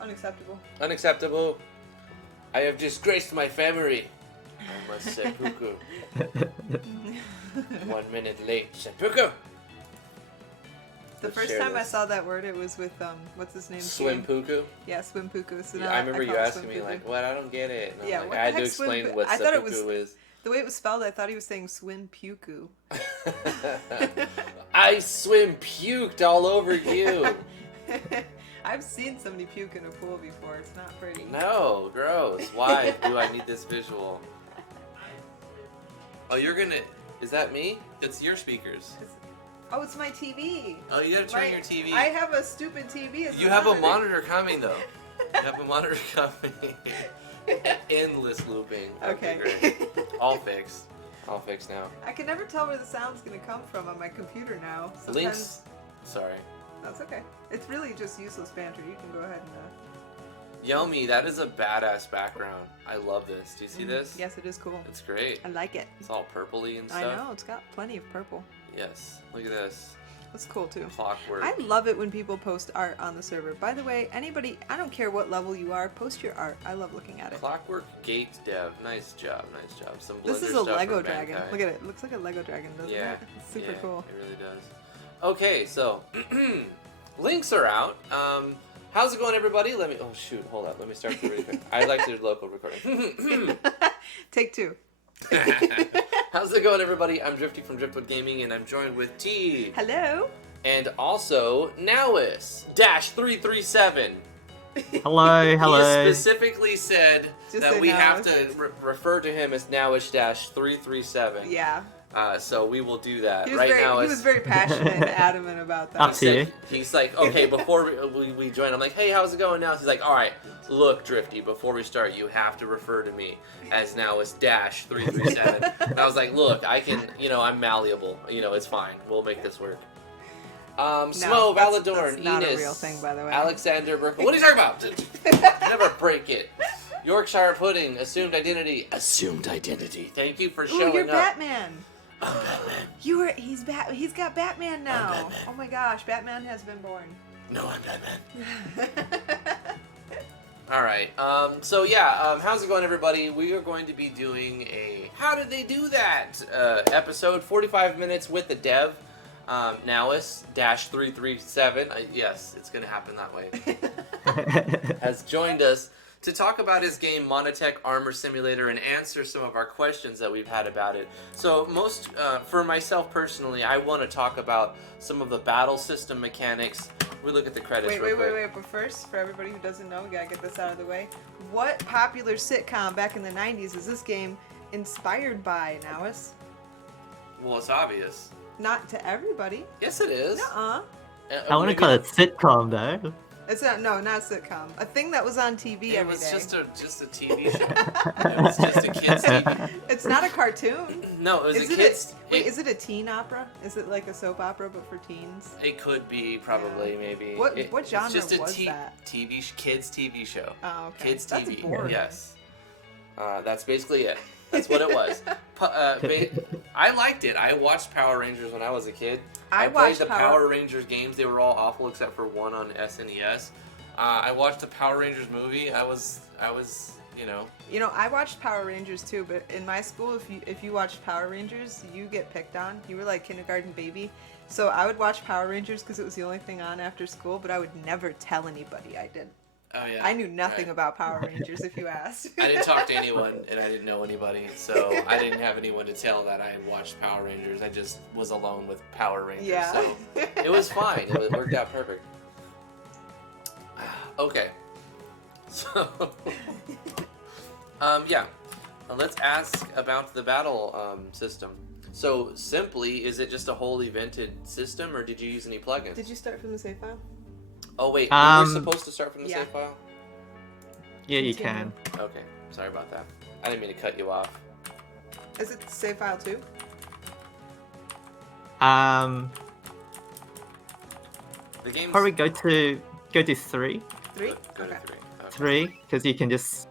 unacceptable. Unacceptable. I have disgraced my family. I must seppuku. 1 minute late. Seppuku. The first time I saw that word, it was with what's his name? Swimpuku. Yeah, swimpuku. So I remember you asking me like, "What? I don't get it." And yeah, like, I had to explain what seppuku is. The way it was spelled, I thought he was saying swimpuku. I swim puked all over you. I've seen somebody puke in a pool before. It's not pretty. No, gross. Why do I need this visual? Oh, you're gonna... Is that me? It's your speakers. Oh, it's my TV. Oh, you gotta turn your TV. I have a stupid TV as You have a monitor coming, though. You have a monitor coming. Endless looping. Okay. Great. All fixed. All fixed now. I can never tell where the sound's gonna come from on my computer now. Sometimes... Links... Sorry. That's okay. It's really just useless banter. You can go ahead and... Yomi, that is a badass background. I love this. Do you see this? Yes, it is cool. It's great. I like it. It's all purpley and stuff. I know. It's got plenty of purple. Yes. Look at this. That's cool, too. Clockwork. I love it when people post art on the server. By the way, anybody, I don't care what level you are, post your art. I love looking at it. Clockwork Gate Dev. Nice job. Nice job. Some Blender This is a stuff Lego for dragon. Bankai. Look at it. It looks like a Lego dragon, doesn't it? It's super cool. It really does. Okay, so links are out. How's it going, everybody? Let me. Oh shoot! Hold up. Let me start the recording. I like the local recording. Take two. How's it going, everybody? I'm Drifty from Driftwood Gaming, and I'm joined with T. Hello. And also Nowis-337. Hello, hello. He specifically said Just that say we Nowis. have to refer to him as Nowish-337. Yeah. So we will do that. He was, right very, now, he was very passionate and adamant about that. Up to you. He's like, okay, before we join, I'm like, hey, how's it going now? He's like, all right, look, Drifty, before we start, you have to refer to me as Nowis-337. And I was like, look, I can, I'm malleable. It's fine. We'll make this work. Smo, Valadorn, that's not Enos, a real thing, by the way. Alexander Burke. What are you talking about? Never break it. Yorkshire Pudding, Assumed Identity. Assumed Identity. Thank you for showing Ooh, you're up. Batman. I'm Batman. He's got Batman now. Batman. Oh my gosh, Batman has been born. No, I'm Batman. All right. How's it going, everybody? We are going to be doing a How Did They Do That episode, 45 minutes with the dev, Nowis-337. Yes, it's going to happen that way. Has joined us to talk about his game Monotech Armor Simulator and answer some of our questions that we've had about it. So for myself personally, I want to talk about some of the battle system mechanics. We look at the credits real quick. Wait. But first, for everybody who doesn't know, we gotta get this out of the way. What popular sitcom back in the 90s is this game inspired by, Nowis? Well, it's obvious. Not to everybody. Yes, it is. Nuh-uh. I want to call it sitcom though. It's not sitcom. A thing that was on TV every day. It was just a TV show. It was just a kid's TV. It's not a cartoon. No, it was a kid's... Is it a teen opera? Is it like a soap opera but for teens? It could be, probably, maybe. What genre it's just a was that? Kids TV show. Oh, okay. Kids That's TV. boring. Yes. That's basically it. That's what it was. I liked it. I watched Power Rangers when I was a kid. I played the Power Rangers games. They were all awful except for one on SNES. I watched the Power Rangers movie. I was. I watched Power Rangers too, but in my school, if you watched Power Rangers, you get picked on. You were like kindergarten baby. So I would watch Power Rangers because it was the only thing on after school, but I would never tell anybody I did. Oh yeah. I knew nothing about Power Rangers if you asked. I didn't talk to anyone, and I didn't know anybody, so I didn't have anyone to tell that I watched Power Rangers. I just was alone with Power Rangers, Yeah. so it was fine. It worked out perfect. Okay. So, let's ask about the battle system. So, simply, is it just a wholly vented system, or did you use any plugins? Did you start from the save file? Oh wait, we're supposed to start from the save file? Yeah, you can. Okay, sorry about that. I didn't mean to cut you off. Is it save file 2? The game's... Probably go to 3. 3? Go to Okay. 3. 3, because you can just.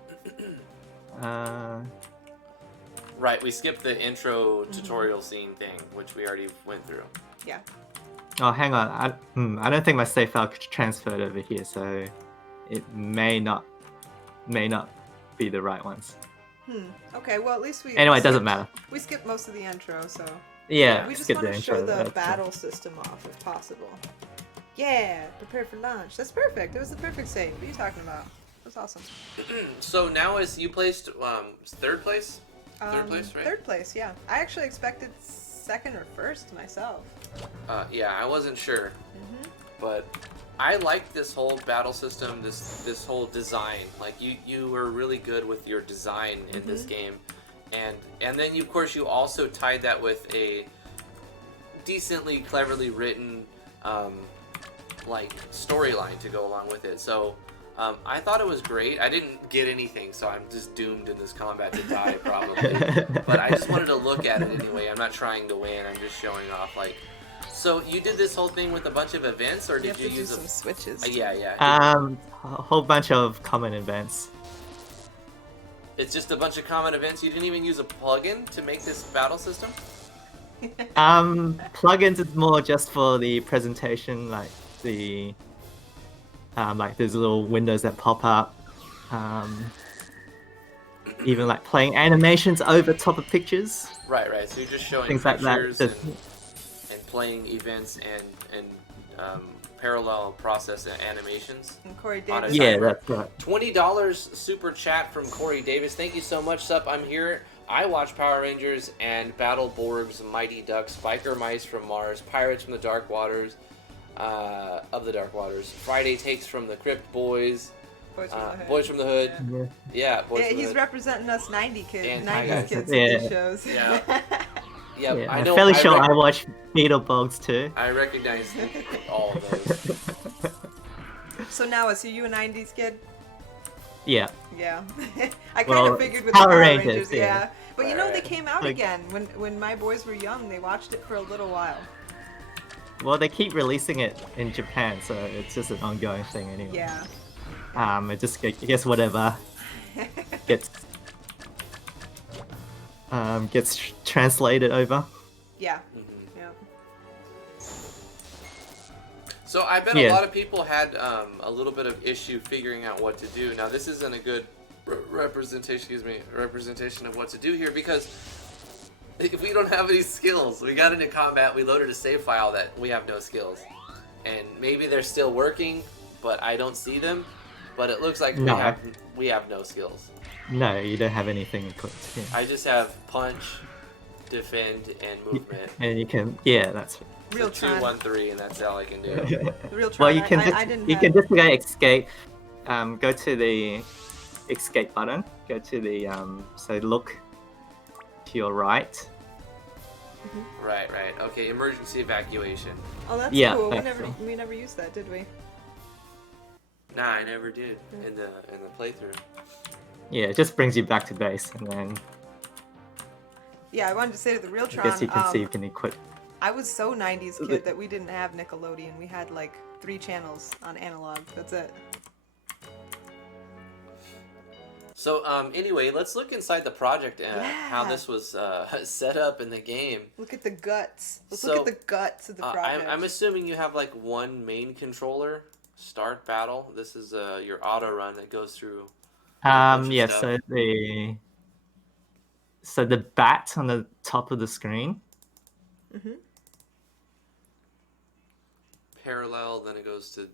Right, we skipped the intro tutorial scene thing, which we already went through. Yeah. Oh, hang on. I don't think my save file could transfer it over here, so it may not be the right ones. Okay, well at least we. Anyway, we it doesn't skipped- matter. We skipped most of the intro, so. Yeah, We just skip want the to intro. show the that's battle system off if possible. Yeah, prepare for launch. That's perfect. It was the perfect save. What are you talking about? That's awesome. So now is you placed third place? Third place, right? Third place, yeah. I actually expected second or first myself. Yeah, I wasn't sure, but I like this whole battle system, this whole design. Like you were really good with your design in this game, and then of course you also tied that with a decently cleverly written like storyline to go along with it. So I thought it was great. I didn't get anything, so I'm just doomed in this combat to die probably. But I just wanted to look at it anyway. I'm not trying to win. I'm just showing off. Like, so you did this whole thing with a bunch of events, or did you use some switches? yeah. A whole bunch of common events. It's just a bunch of common events. You didn't even use a plugin to make this battle system. Plugins is more just for the presentation, like the like there's little windows that pop up. Even like playing animations over top of pictures. Right. So you're just showing Things like that. pictures and playing events and parallel process animations. And Corey On a Davis. Yeah, timer. that's right. $20 super chat from Corey Davis. Thank you so much, Sup. I'm here. I watch Power Rangers and Battle Borgs, Mighty Ducks, Biker Mice from Mars, Pirates from the Dark Waters, Friday Takes from the Crypt Boys, Boys from the Hood. Boys from the Hood. Yeah, Boys from the he's Hood. representing us 90 kids, And 90s Hi kids Yeah. at these shows. Yeah. Yeah, I I'm know. fairly sure I watch Beetleborgs too. I recognize all of those. So now, is you a 90s kid? Yeah. Yeah. I kind Well, of figured with Power the Power Rangers, Rangers, yeah. yeah. But you know, they Right. came out Like- again. When my boys were young, they watched it for a little while. Well, they keep releasing it in Japan, so it's just an ongoing thing anyway. Yeah. It just I guess whatever gets translated over. Yeah. Yeah. So I bet Yeah. a lot of people had a little bit of issue figuring out what to do. Now this isn't a good representation of what to do here, because if we don't have any skills, we got into combat, we loaded a save file that we have no skills, and maybe they're still working, but I don't see them. But it looks like No. we have no skills. No, you don't have anything equipped. Yeah. I just have punch, defend, and movement. And you can, yeah, that's Real So 2, time. 1, 3, and that's all I can do. The real well. try. You can I didn't you have... can just go escape. Go to the escape button. Go to the so look to your right. Right. Okay, emergency evacuation. Oh, that's Yeah, cool. that's cool. We never used that, did we? Nah, I never did in the playthrough. Yeah, it just brings you back to base, and then Yeah, I wanted to say to the I Realtron, guess you can see you can equip. I was so 90s kid that we didn't have Nickelodeon. We had like 3 channels on analog. That's it. So anyway, let's look inside the project and how Yeah. this was set up in the game. Look at the guts. Let's So, look at the guts of the project. I'm assuming you have like one main controller. Start battle. This is your auto run that goes through. bunch of Yeah, stuff. so the bat on the top of the screen. Parallel, then it goes to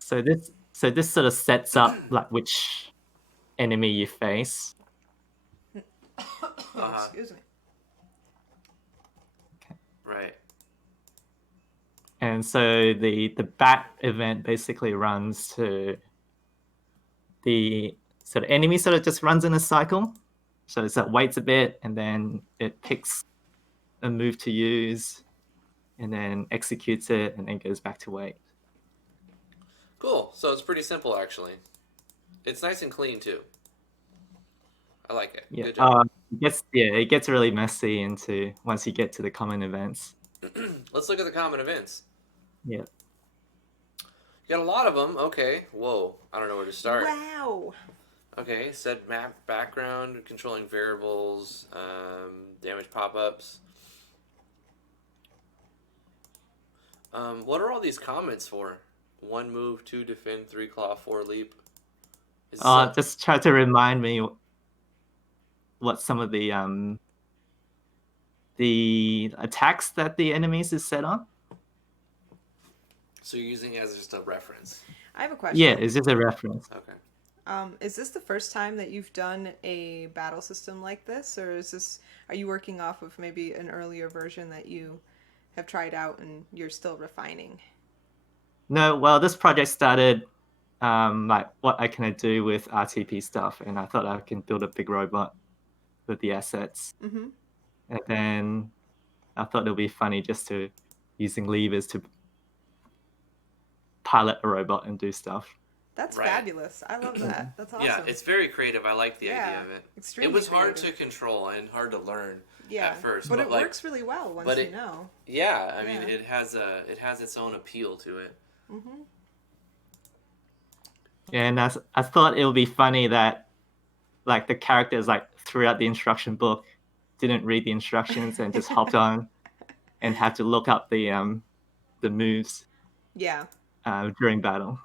So this sort of sets up like which enemy you face. Oh, excuse me. right. And so the bat event basically runs to the sort of enemy sort of just runs in a cycle. So it waits a bit and then it picks a move to use and then executes it and then goes back to wait. Cool. So it's pretty simple actually. It's nice and clean too. I like it. Yeah. Good job. It gets really messy once you get to the common events. Let's look at the common events. Yeah. You got a lot of them. Okay. Whoa. I don't know where to start. Wow. Okay. Set map background, controlling variables, damage pop-ups. What are all these comments for? 1 move, 2 defend, 3 claw, 4 leap. Is Just try to remind me what some of the attacks that the enemies is set on. So you're using it as just a reference. I have a question. Yeah, it's just a reference. Okay. Is this the first time that you've done a battle system like this, or are you working off of maybe an earlier version that you have tried out and you're still refining? No, well, this project started like what I can do with RTP stuff, and I thought I can build a big robot with the assets. Mm-hmm. And then I thought it would be funny just to using levers to pilot a robot and do stuff. That's Right. fabulous. I love that. That's awesome. Yeah, it's very creative. I like the Yeah, idea of it. extremely It was hard to creative. control and hard to learn Yeah, at first, but it like, works really well once but you it- know. Yeah, I mean, Yeah. it has its own appeal to it. Mm-hmm. And I thought it would be funny that like the characters like throughout the instruction book didn't read the instructions and just hopped on and had to look up the moves Yeah. during battle.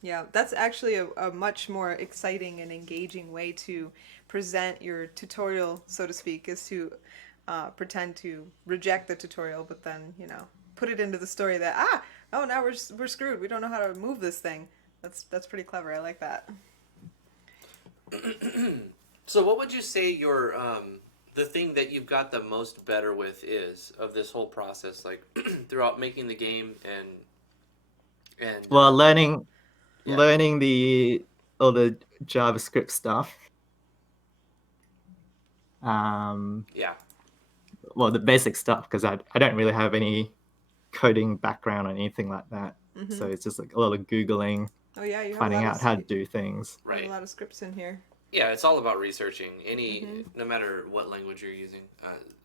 Yeah, that's actually a much more exciting and engaging way to present your tutorial, so to speak, is to pretend to reject the tutorial, but then, put it into the story that, now we're screwed. We don't know how to move this thing. That's pretty clever. I like that. So what would you say your the thing that you've got the most better with is of this whole process, like throughout making the game and Well, learning Yeah. all the JavaScript stuff. yeah. Well, the basic stuff, because I don't really have any coding background or anything like that. Mm-hmm. So it's just like a lot of Googling, Oh yeah, you have finding a lot out how to do things. you have Right. a lot of scripts in here. Yeah, it's all about researching Mm-hmm. no matter what language you're using.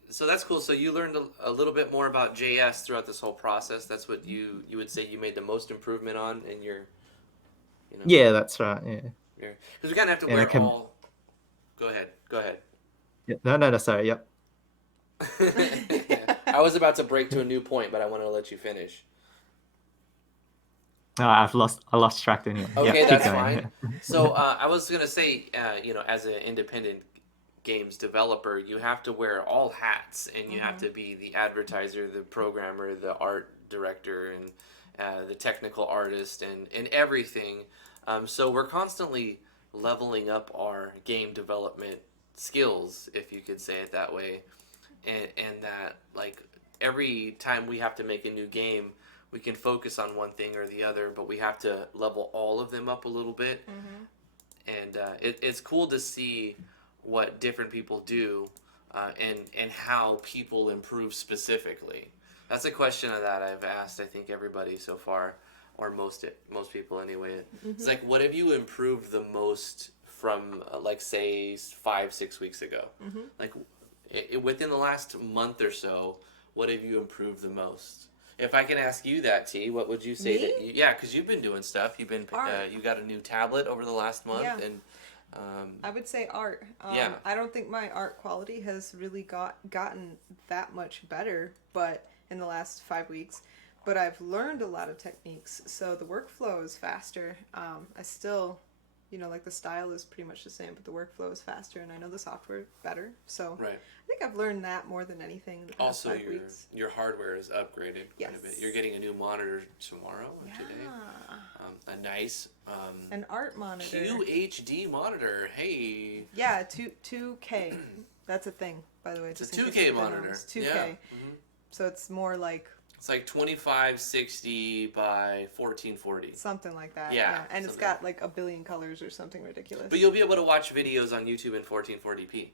So that's cool. So you learned a little bit more about JS throughout this whole process. That's what you would say you made the most improvement on in your, Yeah, that's right. Yeah. because we kind of have to And I wear can- all. Go ahead. Yeah. No. Sorry. Yep. I was about to break to a new point, but I wanted to let you finish. I lost track in here. Okay, Yeah, keep that's going. fine. So I was gonna say, as an independent games developer, you have to wear all hats, and you have to be the advertiser, the programmer, the art director, and the technical artist, and everything. So we're constantly leveling up our game development skills, if you could say it that way, and that like every time we have to make a new game, we can focus on one thing or the other, but we have to level all of them up a little bit. And it's cool to see what different people do and how people improve specifically. That's a question that I've asked, I think, everybody so far, or most people anyway. It's like, what have you improved the most from, like, say, 5-6 weeks ago? Like, within the last month or so, what have you improved the most? If I can ask you that, T, what would you say? Me? Yeah, because you've been doing stuff. You got a new tablet over the last month, Yeah. and I would say art. Yeah. I don't think my art quality has really gotten that much better, but in the last 5 weeks. But I've learned a lot of techniques, so the workflow is faster. I still, like the style is pretty much the same, but the workflow is faster, and I know the software better. So right. I think I've learned that more than anything in the past Also, 5 weeks. your hardware is upgraded quite a Yes. bit. You're getting a new monitor tomorrow or Yeah. today. A nice An art monitor. QHD monitor. Hey. Yeah, 2K. That's a thing, by the way. It's a just in case 2K you don't know. monitor. It's 2K. Yeah. Mhm. So it's more like It's like 2560 by 1440. something like that. Yeah, And it's something. got like a billion colors or something ridiculous. But you'll be able to watch videos on YouTube in 1440p,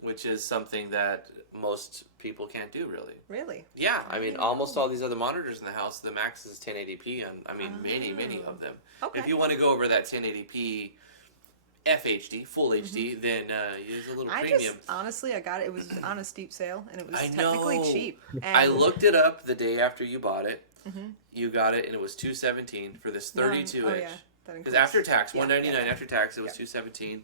which is something that most people can't do, really. Really? Yeah, I mean, almost all these other monitors in the house, the max is 1080p, and I mean, many of them. Okay. If you want to go over that 1080p FHD, full HD, then use a little I premium. just, honestly, I got it. It was on a steep sale, and it was I technically know. cheap. And I looked it up the day after you bought it. You got it, and it was $217 for this 32 Oh, inch. yeah. That Because includes- after tax, yeah, $199 yeah. after tax, it was $217,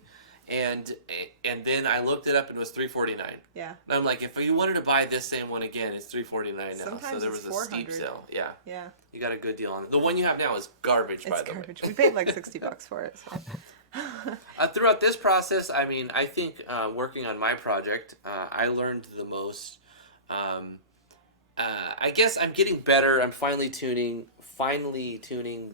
and then I looked it up and it was $349. Yeah. And I'm like, if you wanted to buy this same one again, it's $349 now. Sometimes so there it's was a steep 400. sale. Yeah. Yeah. You got a good deal on it. The one you have now is garbage, by It's the garbage. way. We paid like $60 for it. So. Throughout this process, I mean, I think working on my project, I learned the most. I guess I'm getting better. I'm finally tuning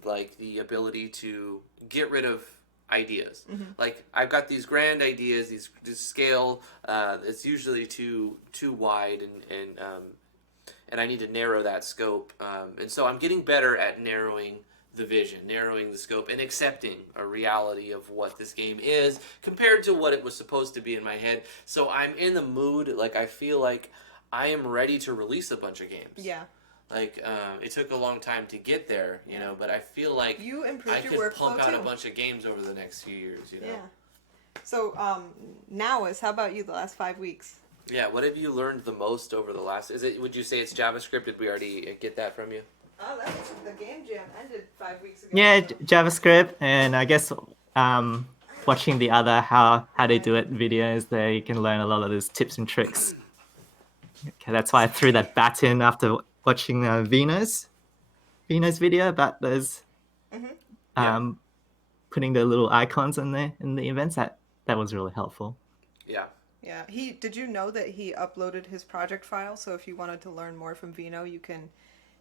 like the ability to get rid of ideas. Like I've got these grand ideas, this scale. It's usually too wide, and I need to narrow that scope. And so I'm getting better at narrowing the vision, narrowing the scope, and accepting a reality of what this game is compared to what it was supposed to be in my head. So I'm in the mood. Like I feel like I am ready to release a bunch of games. Yeah. Like it took a long time to get there, you know, but I feel like You improved I your could workflow pump out too. a bunch of games over the next few years, you know. Yeah. So now how about you the last 5 weeks? Yeah, what have you learned the most over the last? Would you say it's JavaScript? Did we already get that from you? Oh, the game jam ended 5 weeks ago. Yeah, so- JavaScript, and I guess watching the other how they do it videos there, you can learn a lot of those tips and tricks. Okay, that's why I threw that bat in after watching Vino's video about those putting the little icons in there in the events. That was really helpful. Yeah. Yeah. Did you know that he uploaded his project file? So if you wanted to learn more from Vino, you can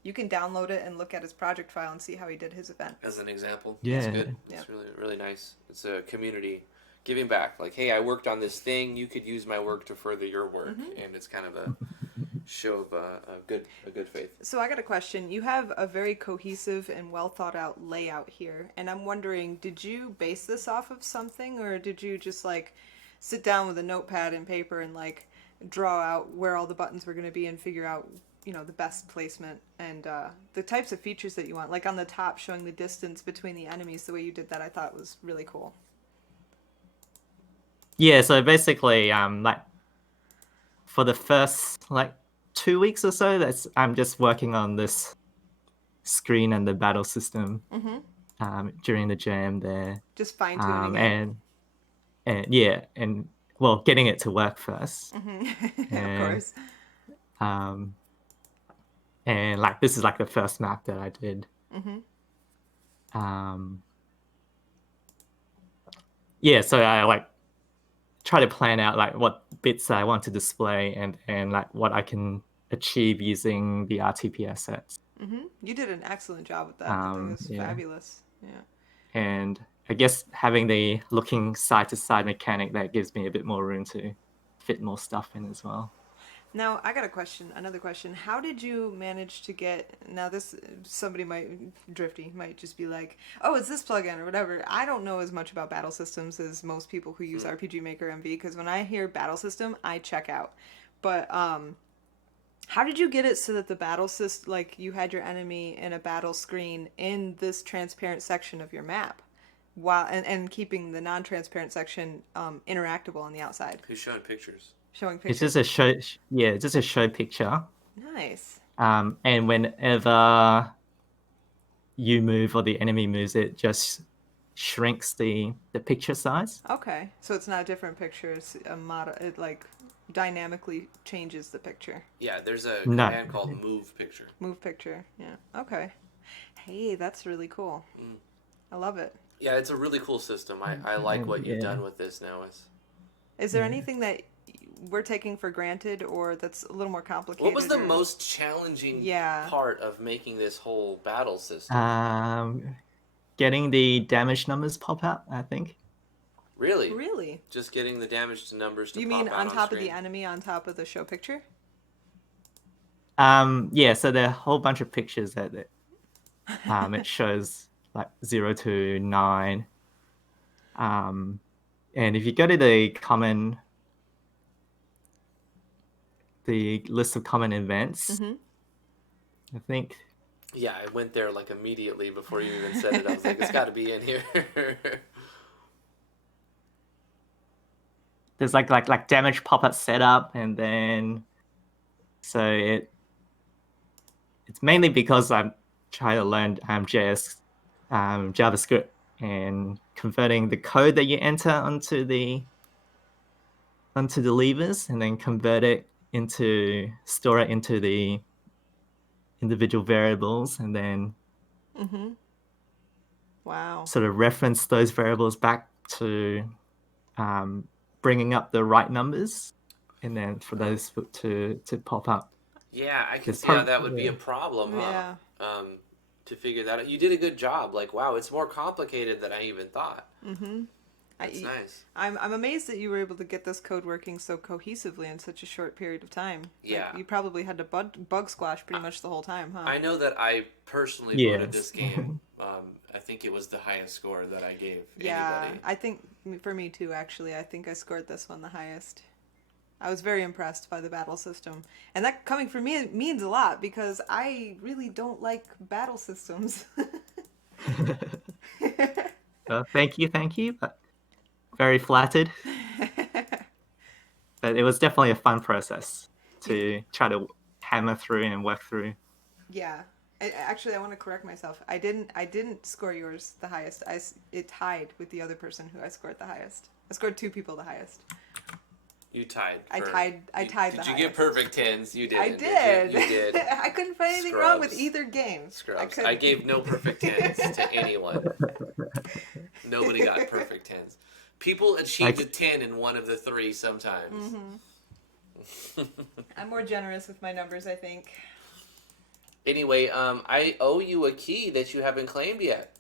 download it and look at his project file and see how he did his event. As an example. Yeah. That's good. It's really, really nice. It's a community giving back. Like, hey, I worked on this thing. You could use my work to further your work. And it's kind of a show of a good faith. So I got a question. You have a very cohesive and well thought out layout here, and I'm wondering, did you base this off of something, or did you just like sit down with a notepad and paper and like draw out where all the buttons were going to be and figure out, you know, the best placement and the types of features that you want? Like on the top, showing the distance between the enemies. The way you did that, I thought was really cool. Yeah, so basically, like for the first like 2 weeks or so, I'm just working on this screen and the battle system during the jam there. Just fine tuning it. And yeah, and well, getting it to work first. Of course. And like this is like the first map that I did. Yeah, so I like try to plan out like what bits I want to display and like what I can achieve using the RTP assets. You did an excellent job with that. I think it was fabulous. Yeah. And I guess having the looking side to side mechanic, that gives me a bit more room to fit more stuff in as well. Now, I got another question. How did you manage to get, now this, Drifty might just be like, oh, it's this plugin or whatever. I don't know as much about battle systems as most people who use RPG Maker MV, because when I hear battle system, I check out. But how did you get it so that the battle system, like you had your enemy in a battle screen in this transparent section of your map, while and keeping the non-transparent section interactable on the outside? Who's showing pictures? Showing pictures. It's just a show. Yeah, just a show picture. Nice. And whenever you move or the enemy moves, it just shrinks the picture size. Okay, so it's not a different picture. It's a model. It like dynamically changes the picture. Yeah, there's a command called move picture. Move picture. Yeah. Okay. Hey, that's really cool. I love it. Yeah, it's a really cool system. I like what you've done with this now. Is there anything that we're taking for granted or that's a little more complicated? What was the most challenging part of making this whole battle system? Getting the damage numbers pop out, I think. Really? Really? Just getting the damage numbers to You pop mean out on top of screen. the enemy, on top of the show picture? Yeah, so there are a whole bunch of pictures that it shows like 0 to 9. And if you go to the list of common events, I think. Yeah, I went there like immediately before you even said it. I was like, it's got to be in here. There's like damage pop-up setup, and then so it's mainly because I'm trying to learn JavaScript and converting the code that you enter onto the levers, and then store it into the individual variables, and then Wow. sort of reference those variables back to bringing up the right numbers, and then for those to pop up. Yeah, I can It's see how prob- that would be a yeah. problem, huh? Yeah. To figure that out. You did a good job. Like, wow, it's more complicated than I even thought. That's nice. I'm amazed that you were able to get this code working so cohesively in such a short period of time. Yeah. Like, you probably had to bug squash pretty much the whole time, huh? I know that I personally voted this game. I think it was the highest score that I gave anybody. I think for me too, actually. I think I scored this one the highest. I was very impressed by the battle system. And that coming from me means a lot because I really don't like battle systems. Thank you. But very flattered. But it was definitely a fun process to try to hammer through and work through. Yeah. Actually, I want to correct myself. I didn't score yours the highest. It tied with the other person who I scored the highest. I scored 2 people the highest. You tied. I tied the highest. Did you get perfect 10s? You did. I did. You did. I couldn't find anything wrong with either game. Scrubs. I gave no perfect 10s to anyone. Nobody got perfect 10s. People achieved a 10 in one of the 3 sometimes. I'm more generous with my numbers, I think. Anyway, I owe you a key that you haven't claimed yet.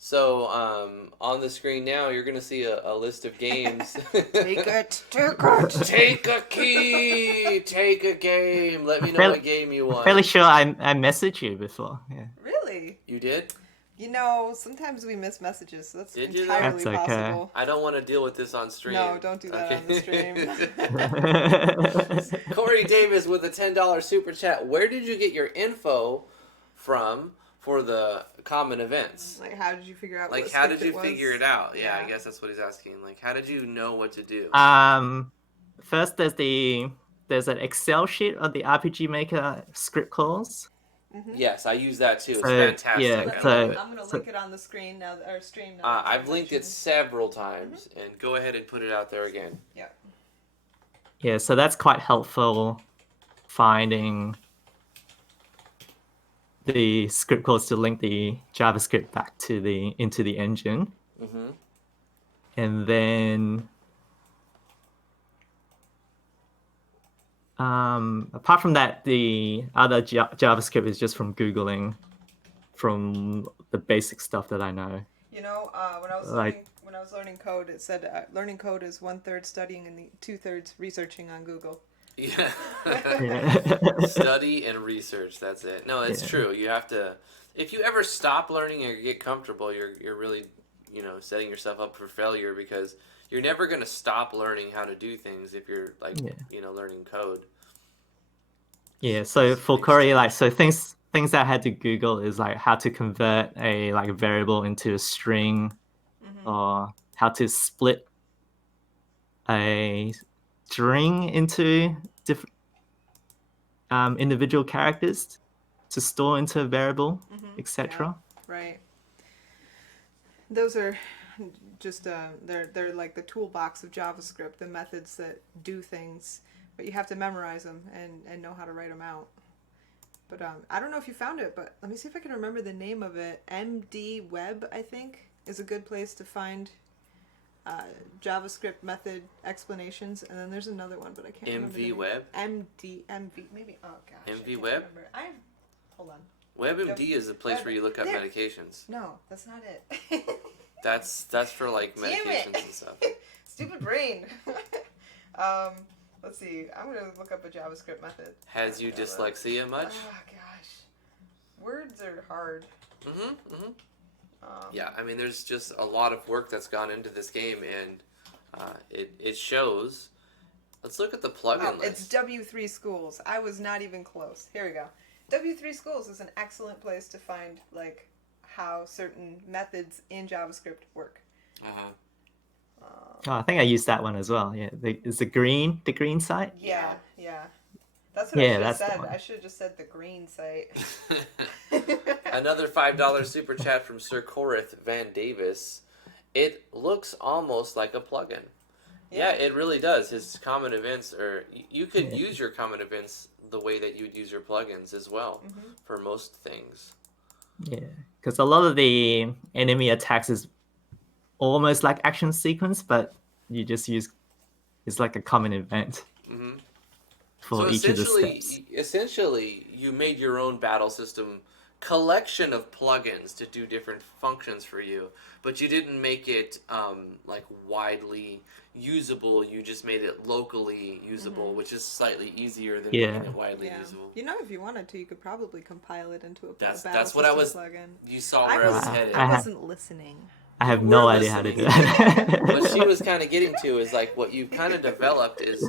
So, on the screen now, you're going to see a list of games. Take it. Take a key! Take a game! Let me know what game you want. I'm fairly sure I messaged you before. Yeah. Really? You did? You know, sometimes we miss messages, so that's Did you? entirely That's okay. possible. I don't want to deal with this on stream. No, don't do that on the stream. Corey Davis with a $10 super chat. Where did you get your info from for the common events? Like, how did you figure out? Like, what how script did you it was? figure it out? Yeah, Yeah. I guess that's what he's asking. Like, how did you know what to do? First, there's an Excel sheet of the RPG Maker script calls. Yes, I use that too. It's So, fantastic. yeah, I so- love it. I'm gonna link it on the screen now, or stream now. I've linked it several times, and go ahead and put it out there again. Yeah. Yeah, so that's quite helpful finding the script calls to link the JavaScript back to into the engine. And then apart from that, the other JavaScript is just from Googling from the basic stuff that I know. You know, when I was learning code, it said learning code is 1/3 studying and 2/3 researching on Google. Yeah. Yeah. Study and research. That's it. No, it's true. You have to. If you ever stop learning or get comfortable, you're really, setting yourself up for failure because you're never going to stop learning how to do things if you're learning code. Yeah. So for Corey, things that I had to Google is like how to convert a variable into a string, or how to split a string into different individual characters to store into a variable, etc. Yeah, right. Those are just they're like the toolbox of JavaScript, the methods that do things, but you have to memorize them and know how to write them out. But I don't know if you found it, but let me see if I can remember the name of it. MD Web, I think, is a good place to find JavaScript method explanations, and then there's another one, but I can't remember. MV Web? MV, maybe. Oh gosh. MV Web? Hold on. WebMD is a place where you look up medications. No, that's not it. That's for like medications and stuff. Stupid brain. Let's see. I'm gonna look up a JavaScript method. Has you dyslexia much? Oh gosh, words are hard. Yeah, I mean, there's just a lot of work that's gone into this game, and it shows. Let's look at the plugin list. It's W3 Schools. I was not even close. Here we go. W3 Schools is an excellent place to find how certain methods in JavaScript work. I think I used that one as well. Yeah, is the green site? Yeah. That's what I should have said. I should have just said the green site. Another $5 super chat from Sir Corith Van Davis. It looks almost like a plugin. Yeah, it really does. His common events are. You could use your common events the way that you'd use your plugins as well for most things. Yeah, because a lot of the enemy attacks is almost like action sequence, but you just use it's like a common event for So each of the steps. essentially, you made your own battle system collection of plugins to do different functions for you, but you didn't make it like widely usable. You just made it locally usable, which is slightly easier than making it widely usable. You know, if you wanted to, you could probably compile it into a That's battle what I was. system plugin. You saw where I was headed. I wasn't listening. I have You no were idea how to do listening. that. What she was kind of getting to is like what you've kind of developed is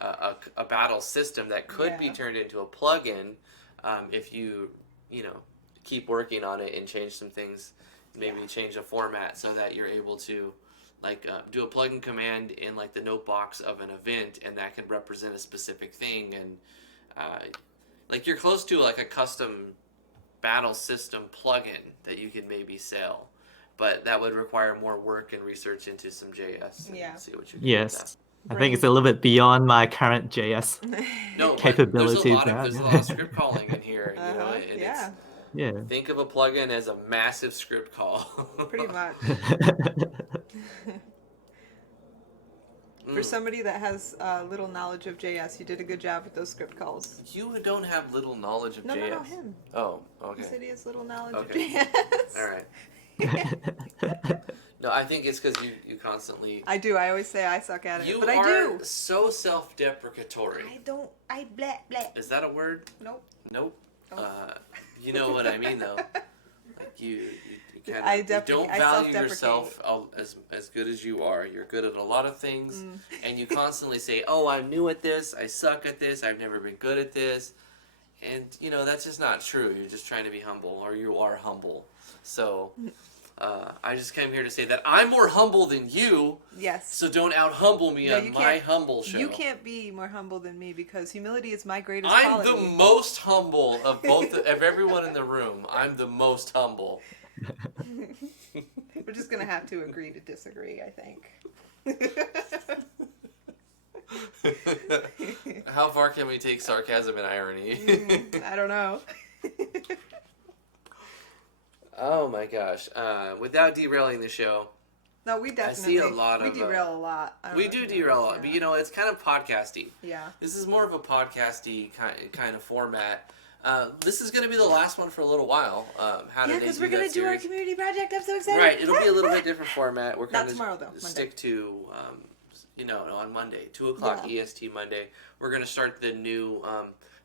a battle system that could be turned into a plugin if you keep working on it and change some things, maybe change the format so that you're able to like do a plugin command in like the note box of an event, and that can represent a specific thing, and like you're close to like a custom battle system plugin that you could maybe sell. But that would require more work and research into some JS. And see what you can do with that. I think it's a little bit beyond my current JS No, capabilities. There's a lot of script calling in here. You know, and Yeah. think of a plugin as a massive script call. Pretty much. For somebody that has little knowledge of JS, you did a good job with those script calls. You don't have little knowledge of JS. No, him. Oh, okay. He said he has little knowledge of JS. All right. No, I think it's because you constantly. I do. I always say I suck at it, but I You do. are so self-deprecatory. I don't. I blah blah. Is that a word? Nope. Nope. You know what I mean, though. Like you kind I of you don't I value self-deprecate. yourself as good as you are. You're good at a lot of things, and you constantly say, "Oh, I'm new at this. I suck at this. I've never been good at this." And that's just not true. You're just trying to be humble, or you are humble. So. I just came here to say that I'm more humble than you. Yes. So don't out-humble me on my humble show. You can't be more humble than me because humility is my greatest I'm quality. the most humble of both of everyone in the room. I'm the most humble. We're just gonna have to agree to disagree, I think. How far can we take sarcasm and irony? I don't know. Oh my gosh! Without derailing the show, No, we definitely. I see a lot of. We derail a lot. We do derail a lot, but it's kind of podcasty. Yeah. This is more of a podcasty kind of format. This is going to be the last one for a little while. Because we're going to do our community project. I'm so excited. Right, it'll be a little bit different format. We're Not going tomorrow, though. to stick to, on Monday, 2:00 EST Monday. We're going to start the new,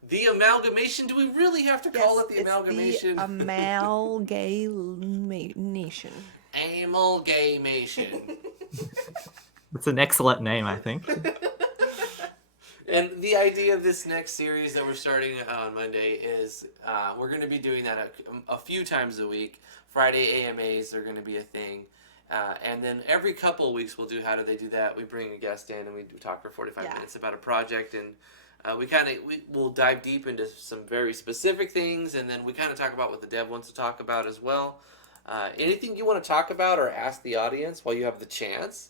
the amalgamation. Do we really have to call it the amalgamation? The amalgamation. Amalgamation. It's an excellent name, I think. And the idea of this next series that we're starting on Monday is we're going to be doing that a few times a week. Friday AMAs are going to be a thing. And then every couple of weeks we'll do How Do They Do That? We bring a guest in and we talk for 45 minutes about a project. And we'll dive deep into some very specific things. And then we kind of talk about what the dev wants to talk about as well. Anything you want to talk about or ask the audience while you have the chance?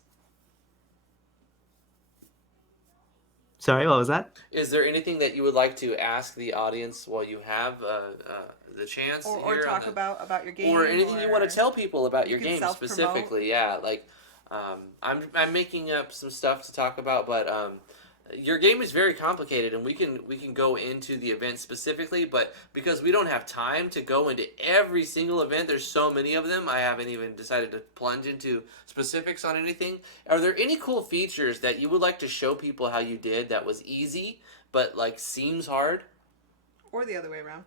Sorry, what was that? Is there anything that you would like to ask the audience while you have the chance? Or talk about your game? Or anything you want to tell people about your game self-promote. specifically? Yeah, like I'm making up some stuff to talk about, but your game is very complicated, and we can go into the event specifically, but because we don't have time to go into every single event, there's so many of them, I haven't even decided to plunge into specifics on anything. Are there any cool features that you would like to show people how you did that was easy, but like seems hard? Or the other way around.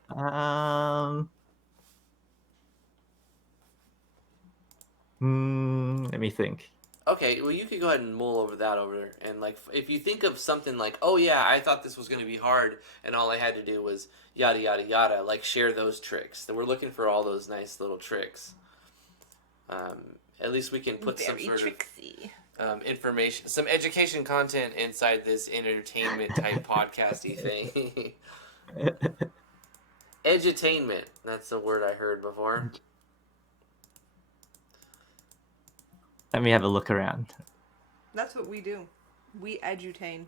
Let me think. Okay, well, you could go ahead and mull over that and like, if you think of something like, oh yeah, I thought this was going to be hard, and all I had to do was yada yada yada, like share those tricks. Then we're looking for all those nice little tricks. At least we can put some sort of information, some education content inside this entertainment type podcasty thing. Edutainment. That's the word I heard before. Let me have a look around. That's what we do. We edutain.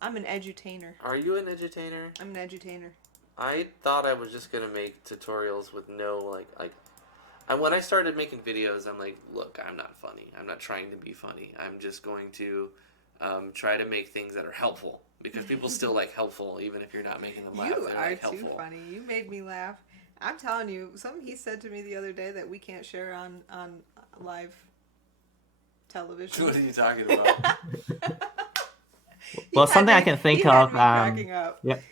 I'm an edutainer. Are you an edutainer? I'm an edutainer. I thought I was just gonna make tutorials with no like. And when I started making videos, I'm like, look, I'm not funny. I'm not trying to be funny. I'm just going to try to make things that are helpful because people still like helpful, even if you're not making them laugh. You They're are like too helpful. funny. You made me laugh. I'm telling you, something he said to me the other day that we can't share on live television. What are you talking about? Well, something I can think of. Cracking up. Yep.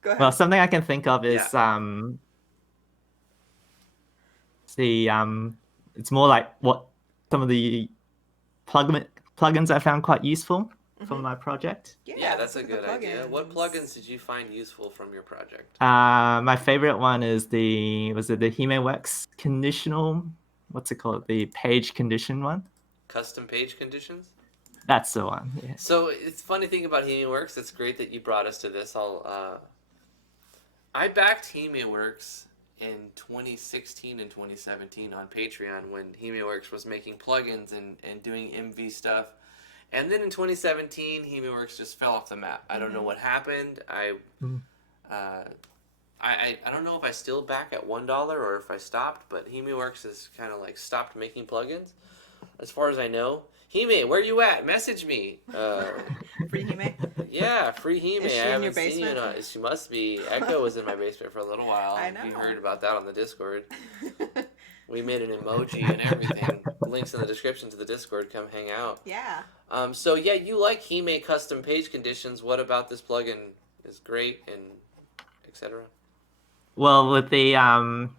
Go ahead. Well, something I can think of is it's more like what some of the plugins I found quite useful for my project. Yeah, that's a good idea. What plugins did you find useful from your project? My favorite one is the HimeWorks conditional. What's it called? The page condition one. Custom page conditions? That's the one. Yeah. So it's funny thing about HimeWorks. It's great that you brought us to this. I backed HimeWorks in 2016 and 2017 on Patreon when HimeWorks was making plugins and doing MV stuff. And then in 2017, HimeWorks just fell off the map. I don't know what happened. I don't know if I still back at $1 or if I stopped, but HimeWorks has kind of like stopped making plugins. As far as I know. Hime, where you at? Message me. Free Hime? Yeah, free Hime. Is she I in haven't your seen you. basement? She must be. Echo was in my basement for a little while. I know. You heard about that on the Discord. We made an emoji and everything. Links in the description to the Discord. Come hang out. Yeah. So yeah, you like Hime custom page conditions. What about this plugin is great and etc. Well, with the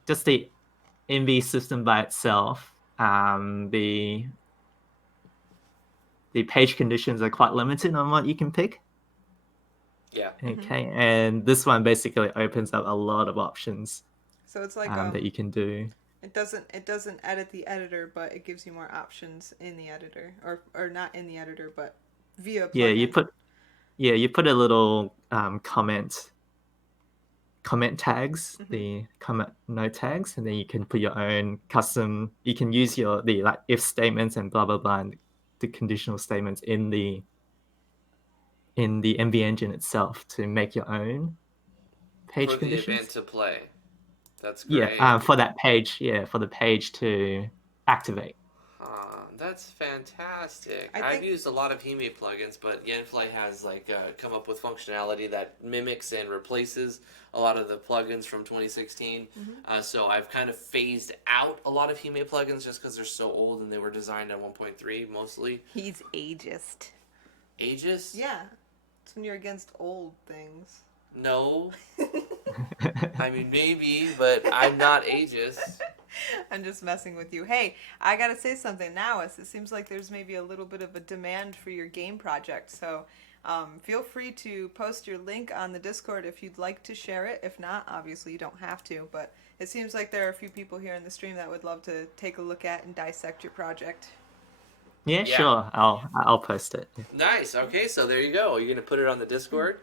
just the MV system by itself, the page conditions are quite limited on what you can pick. Yeah. Okay, and this one basically opens up a lot of options. So it's like that you can do. It doesn't edit the editor, but it gives you more options in the editor, or not in the editor, but via plugin. You put a little comment tags, the comment node tags, and then you can put your own custom. You can use the like if statements and blah blah blah, and the conditional statements in the MV engine itself to make your own page for conditions. For the event to play. That's great. Yeah, for that page. Yeah, for the page to activate. That's fantastic. I've used a lot of Hime plugins, but Yenfly has come up with functionality that mimics and replaces a lot of the plugins from 2016. So I've kind of phased out a lot of Hime plugins just because they're so old and they were designed on 1.3 mostly. He's ageist. Ageist? Yeah. It's when you're against old things. No. I mean, maybe, but I'm not ageist. I'm just messing with you. Hey, I gotta say something now. It seems like there's maybe a little bit of a demand for your game project. So feel free to post your link on the Discord if you'd like to share it. If not, obviously you don't have to. But it seems like there are a few people here in the stream that would love to take a look at and dissect your project. Yeah, sure. I'll post it. Nice. Okay, so there you go. You're gonna put it on the Discord.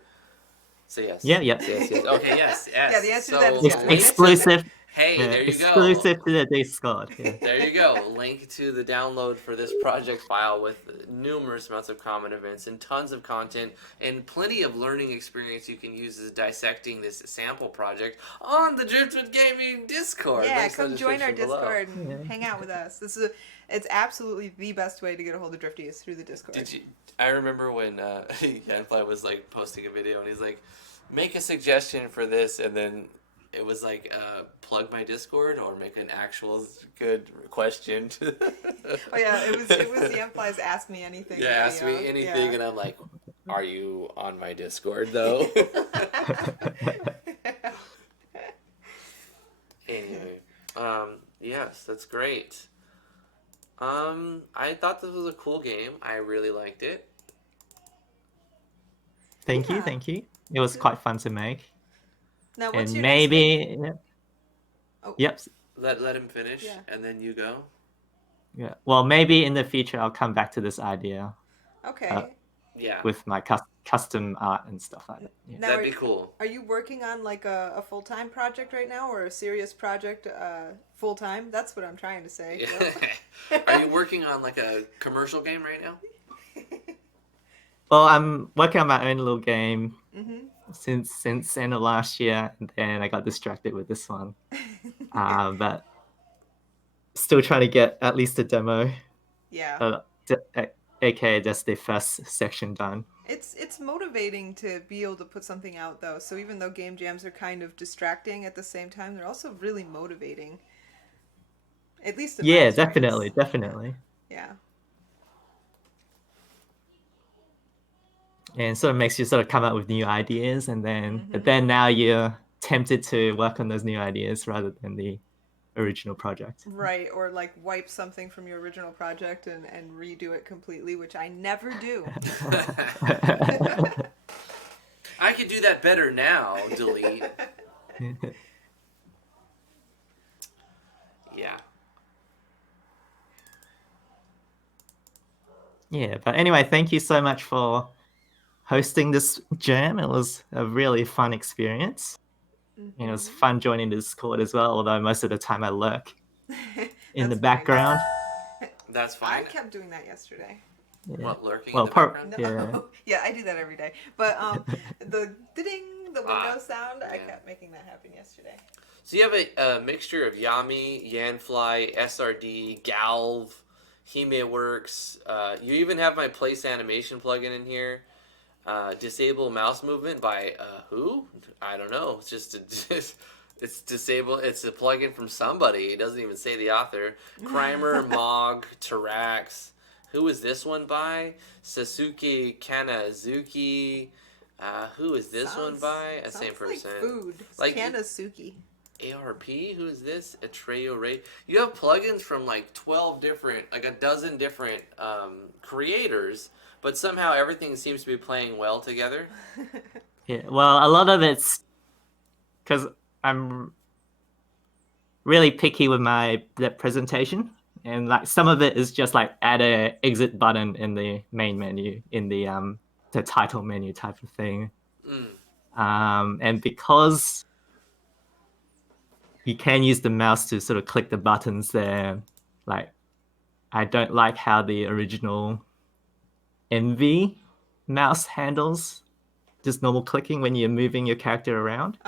Say yes. Yeah. Yes. Okay. Yes. Yeah. The answer to that is yes. Exclusive. Hey, there you go. Exclusive to the Discord. Yeah. There you go. Link to the download for this project file with numerous amounts of common events and tons of content and plenty of learning experience you can use as dissecting this sample project on the Driftwood Gaming Discord. Yeah, come join our Discord and hang out with us. It's absolutely the best way to get a hold of Drifty is through the Discord. I remember when Yanfly was posting a video and he's like, make a suggestion for this, and then it was plug my Discord or make an actual good question. Oh yeah, it was the Yanfly's Ask Me Anything. Yeah, video. Ask Me Anything, and I'm like, are you on my Discord though? Anyway, yes, that's great. I thought this was a cool game. I really liked it. Thank you. It was quite fun to make. Now, what's and your maybe, next oh. Yep. Let him finish, and then you go. Yeah. Well, maybe in the future I'll come back to this idea. Okay. Yeah. With my custom custom art and stuff like that. Yeah. Now, That'd be cool. Are you working on like a full-time project right now, or a serious project full-time? That's what I'm trying to say. Are you working on like a commercial game right now? Well, I'm working on my own little game Mm-hmm. since end of last year, and then I got distracted with this one. But still trying to get at least a demo, Yeah. aka just the first section done. It's motivating to be able to put something out though. So even though game jams are kind of distracting at the same time, they're also really motivating. At least in my Yeah, experience. definitely. Yeah. And sort of makes you sort of come up with new ideas, and then but then now you're tempted to work on those new ideas rather than the original project. Right, or like wipe something from your original project and redo it completely, which I never do. I could do that better now. Delete. Yeah. Yeah, but anyway, thank you so much for hosting this jam. It was a really fun experience. And it was fun joining Discord as well, although most of the time I lurk in the background. That's I fine. kept doing that yesterday. Yeah. What, lurking Well, in the background? No. Yeah, I do that every day. But the ding, the window sound, I yeah. kept making that happen yesterday. So you have a mixture of Yami, Yanfly, SRD, Galv, HimeWorks. You even have my place animation plugin in here. Disable mouse movement by who? I don't know. It's just it's disable. It's a plugin from somebody. It doesn't even say the author. Crimer, Mog, Tarax. Who is this one by? Sasuke Kanazuki. Who is this one by? Same person. Like food. Like Kanasuki. ARP? Who is this? Atreyo Ray. You have plugins from like 12 different, like a dozen different creators, but somehow everything seems to be playing well together. Yeah, well, a lot of it's because I'm really picky with the presentation, and like some of it is just like add a exit button in the main menu in the title menu type of thing. And because you can use the mouse to sort of click the buttons there, like I don't like how the original MV mouse handles just normal clicking when you're moving your character around.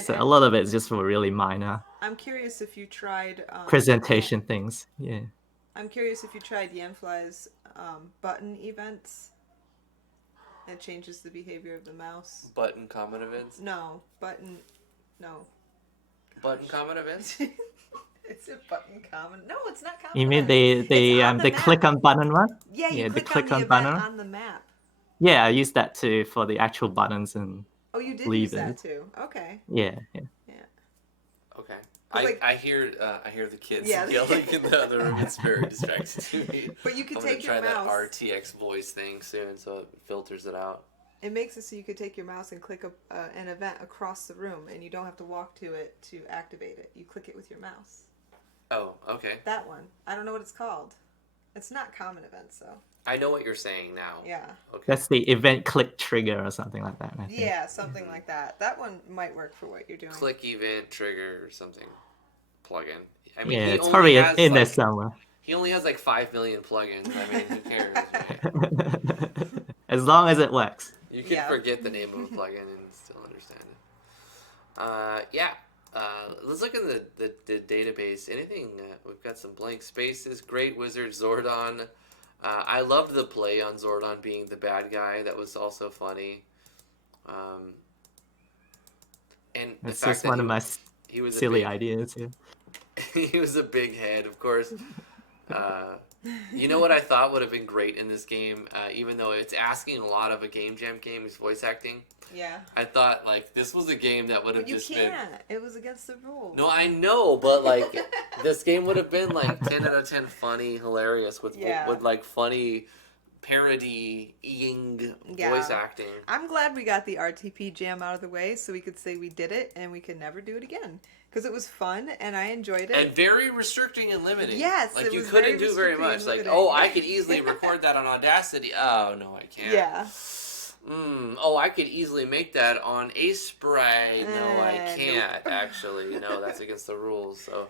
So a lot of it is just for really minor I'm curious if you tried presentation things. Yeah. I'm curious if you tried Yanfly's button events. It changes the behavior of the mouse. Button comment events? No, button. No. Button comment events? It's a button comment. No, it's not comment. You mean events. the click on button one? Yeah, you the click on the button event on the map. Yeah, I use that too for the actual buttons and Oh, you did levers. use that too. Okay. Yeah. Okay. Like- I hear the kids Yeah. yelling in the other room. It's very distracting to me. But you could I'm take your gonna try mouse. that RTX voice thing soon, so it filters it out. It makes it so you could take your mouse and click an event across the room, and you don't have to walk to it to activate it. You click it with your mouse. Oh, okay. That one. I don't know what it's called. It's not common events, though. I know what you're saying now. Yeah. Okay. That's the event click trigger or something like that. I think. Yeah, something like that. That one might work for what you're doing. Click event trigger or something. Plugin. I mean, Yeah, he it's only probably has, in there like, somewhere. He only has like 5 million plugins. I mean, who cares, right? As long as it works. You can forget the name of a plugin and still understand it. Yeah. Let's look in the database. Anything? We've got some blank spaces. Great Wizard, Zordon. I loved the play on Zordon being the bad guy. That was also funny. And the It's fact just that one of my he was silly ideas. Yeah. he was a big head, of course. You know what I thought would have been great in this game, even though it's asking a lot of a game jam game, is voice acting. Yeah. I thought like this was a game that would have But you just can't. been. It was against the rules. No, I know, but like this game would have been like 10 out of 10 funny, hilarious with like funny parodying voice acting. I'm glad we got the RTP jam out of the way so we could say we did it and we could never do it again. because it was fun and I enjoyed it. And very restricting and limiting. Yes, like it you was couldn't very do very restricting much. and Like, limiting. oh, I could easily record that on Audacity. Oh no, I can't. Yeah. Oh, I could easily make that on Spray. No, I can't. Nope. Actually, no, that's against the rules. So,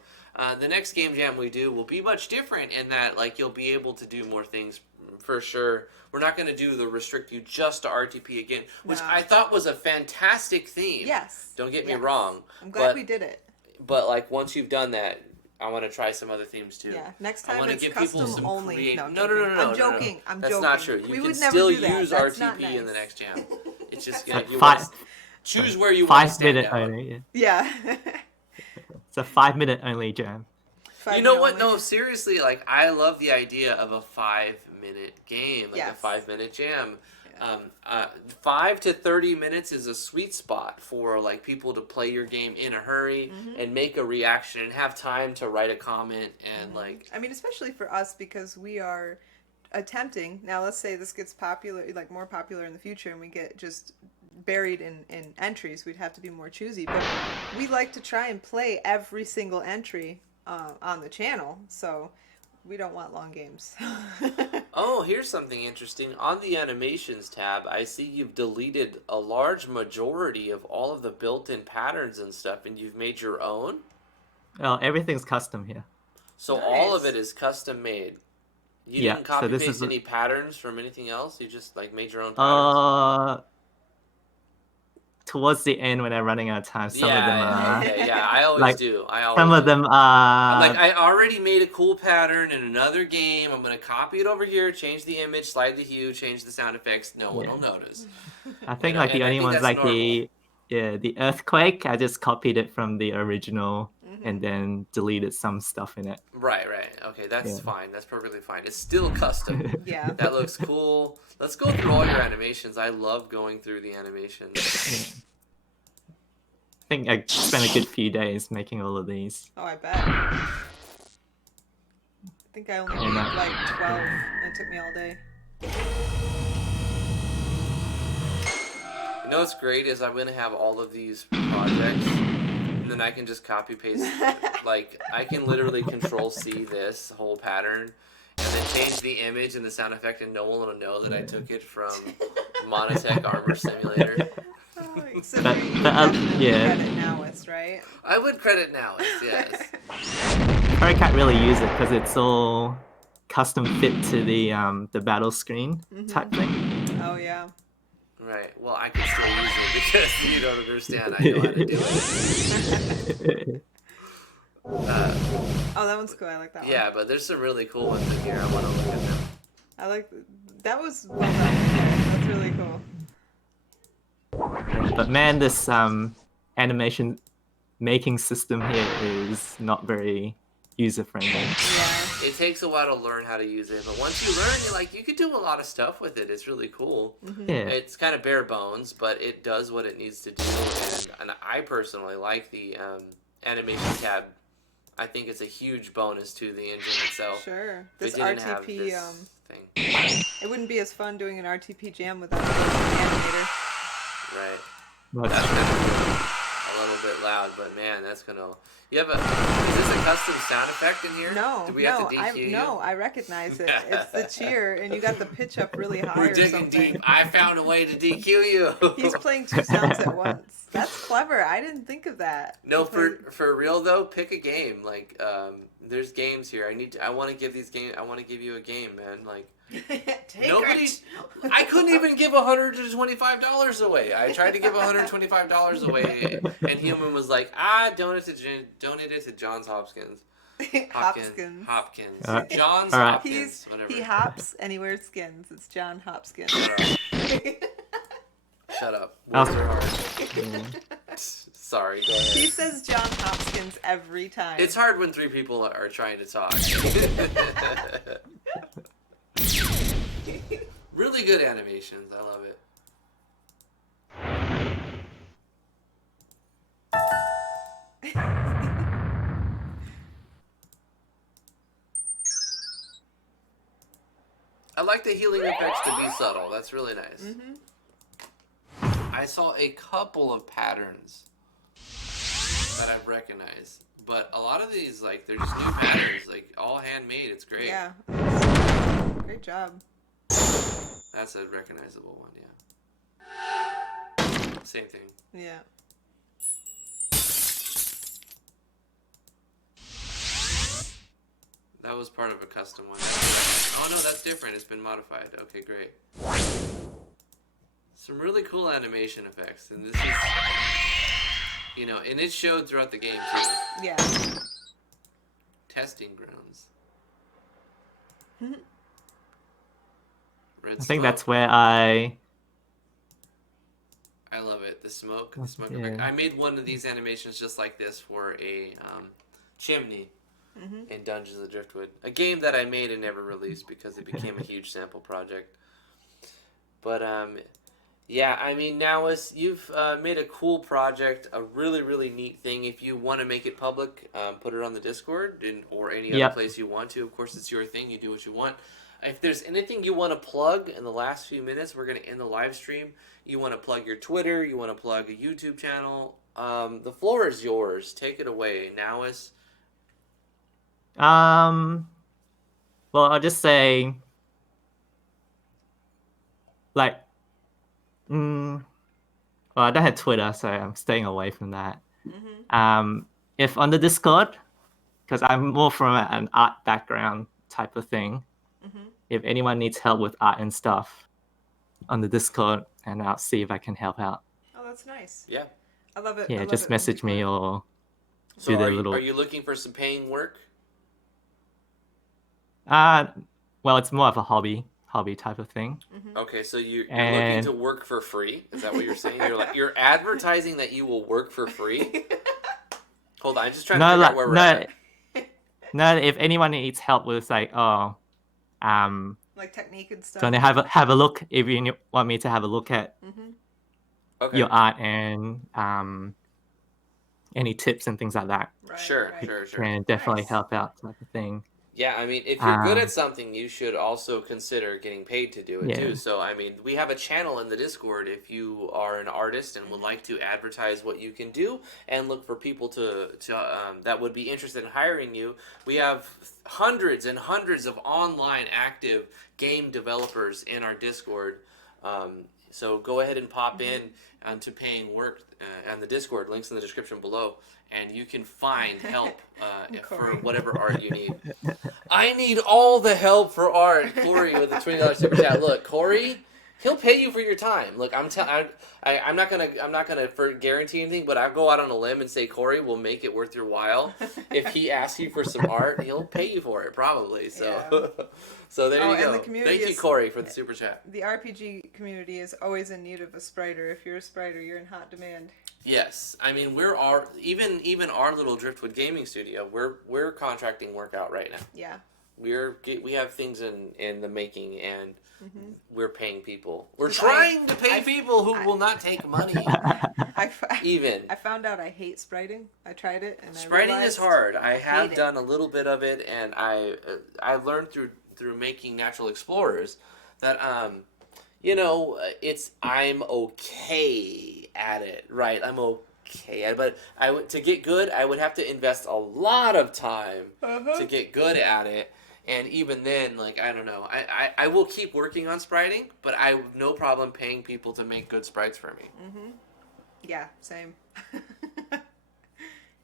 the next game jam we do will be much different in that, like, you'll be able to do more things for sure. We're not going to do the restrict you just to RTP again, which No. I thought was a fantastic theme. Yes. Don't get me Yes. wrong. I'm glad we did it. But like once you've done that, I want to try some other themes too. Yeah. Next I time wanna it's give people custom some only. create- No, No, I'm joking. I'm That's joking. not true. You we can would never still do that. use That's RTP not nice. in the next jam. It's just you Five- want choose where you want to stand 5 minute out. only. Yeah. It's a 5 minute only jam. You know what? No, seriously, like I love the idea of a 5-minute game, like Yes. a 5-minute jam. Yeah. 5 to 30 minutes is a sweet spot for like people to play your game in a hurry and make a reaction and have time to write a comment and like. I mean, especially for us because we are attempting. Now, let's say this gets popular, like more popular in the future, and we get just buried in entries. We'd have to be more choosy. But we like to try and play every single entry on the channel, so we don't want long games. Oh, here's something interesting. On the animations tab, I see you've deleted a large majority of all of the built-in patterns and stuff, and you've made your own. Well, everything's custom here. So all of Nice. it is custom made. You Yeah, didn't so copy this paste is any patterns from anything else. You just like made your own patterns. Towards the end when they're running out of time, some of them are. Yeah. I always like, do. I always Some of do. them are. I'm like, I already made a cool pattern in another game. I'm gonna copy it over here, change the image, slide the hue, change the sound effects. No one will notice. I think know, like the and I only think ones that's like normal. the earthquake. I just copied it from the original and then deleted some stuff in it. Right. Okay, that's Yeah. fine. That's perfectly fine. It's still custom. Yeah. That looks cool. Let's go through all your animations. I love going through the animations. I think I spent a good few days making all of these. Oh, I bet. I think I only And, made like 12, and it took me all day. You know what's great is I'm gonna have all of these projects, and then I can just copy paste. Like I can literally Control C this whole pattern, and then change the image and the sound effect, and no one will know that I took it from Monotech Armor Simulator. Oh, except But- for you but, definitely yeah. credit Nowist, right? I would credit now, yes. I can't really use it because it's all custom fit to the battle screen type thing. Oh, yeah. Right. Well, I can still use it because you don't understand. I know how to do it. Oh, that one's cool. I like that one. Yeah, but there's some really cool ones in here. I want to look at them. I like that was well done. That's really cool. But man, this animation making system here is not very user friendly. Yeah. It takes a while to learn how to use it, but once you learn, you can do a lot of stuff with it. It's really cool. Mm-hmm. Yeah. It's kind of bare bones, but it does what it needs to do. And I personally like the animation tab. I think it's a huge bonus to the engine itself. Sure. If This it didn't have RTP, this thing. it wouldn't be as fun doing an RTP jam without the animator. Right. But That's kind of a little bit loud, but man, that's gonna. You have a. Is this a custom sound effect in here? No, Do we have no, to DQ you? I recognize it. It's the cheer, and you got the pitch up really high We're or digging something. deep. I found a way to DQ you. He's playing two sounds at once. That's clever. I didn't think of that. No, He played- for real though, pick a game. Like, there's games here. I want to give these game. I want to give you a game, man. Like, Take nobody. it. I couldn't even give $125 away. I tried to give $125 away, and Human was like, donate it to Johns Hopkins. Hopkins. Hopkins. Alright. Johns Alright. Hopkins. Whatever. He hops and he wears skins. It's John Hopkins. Shut up. Oh. Words are hard. Sorry. Go ahead. He says John Hopkins every time. It's hard when three people are trying to talk. Really good animations. I love it. I like the healing effects to be subtle. That's really nice. I saw a couple of patterns that I've recognized. But a lot of these, like, they're just new patterns, like, all handmade. It's great. Yeah. Great job. That's a recognizable one, yeah. Same thing. Yeah. That was part of a custom one. Oh no, that's different. It's been modified. Okay, great. Some really cool animation effects, and this is, you know, and it showed throughout the game too. Yeah. Testing grounds. Red I think smoke. that's where I love it. The smoke Yeah. effect. I made one of these animations just like this for a chimney in Dungeons of Driftwood, a game that I made and never released because it became a huge sample project. But yeah, I mean, now you've made a cool project, a really, really neat thing. If you want to make it public, put it on the Discord or any other place you want to. Of course, it's your thing. You do what you want. If there's anything you want to plug in the last few minutes, we're going to end the live stream. You want to plug your Twitter, you want to plug a YouTube channel, the floor is yours. Take it away. Nowis. well, I'll just say, like, well, I don't have Twitter, so I'm staying away from that. If on the Discord, because I'm more from an art background type of thing, if anyone needs help with art and stuff on the Discord, and I'll see if I can help out. Oh, that's nice. Yeah. I love it. Yeah, I love just it when message people me are- or So do their are little. you looking for some paying work? Well, it's more of a hobby type of thing. Okay, so you're looking And- to work for free? Is that what you're saying? You're advertising that you will work for free? Hold on, I'm just trying to figure out where we're at. No. If anyone needs help with like, like technique and stuff. gonna have a look. If you want me to have a look at Okay. your art and any tips and things like that, Right, Sure, right. sure. can definitely Nice. help out type of thing. Yeah, I mean, if you're good at something, you should also consider getting paid to do it Yeah. too. So, I mean, we have a channel in the Discord if you are an artist and would like to advertise what you can do and look for people to that would be interested in hiring you. We have hundreds and hundreds of online active game developers in our Discord. So go ahead and pop in to paying work on the Discord. Links in the description below. And you can find help for whatever art you need. I need all the help for art. Corey with the $20 super chat. Look, Corey, he'll pay you for your time. Look, I'm not gonna guarantee anything, but I'll go out on a limb and say Corey will make it worth your while. If he asks you for some art, he'll pay you for it probably. So, Yeah. So there you and go. the community Thank you, is- Corey, for the super chat. The RPG community is always in need of a spriter. If you're a spriter, you're in hot demand. Yes, I mean even our little Driftwood gaming studio. We're contracting work out right now. Yeah. We have things in the making, and we're paying people. We're Because trying to pay I- people who will not take money. I found out I hate spriting. I tried it, and Spriting is realized hard. I have hate it. done a little bit of it, and I learned through making Natural Explorers that I'm okay at it, right? I'm okay at it, but to get good, I would have to invest a lot of time to get good at it. And even then, like, I don't know. I will keep working on spriting, but I have no problem paying people to make good sprites for me. Yeah, same.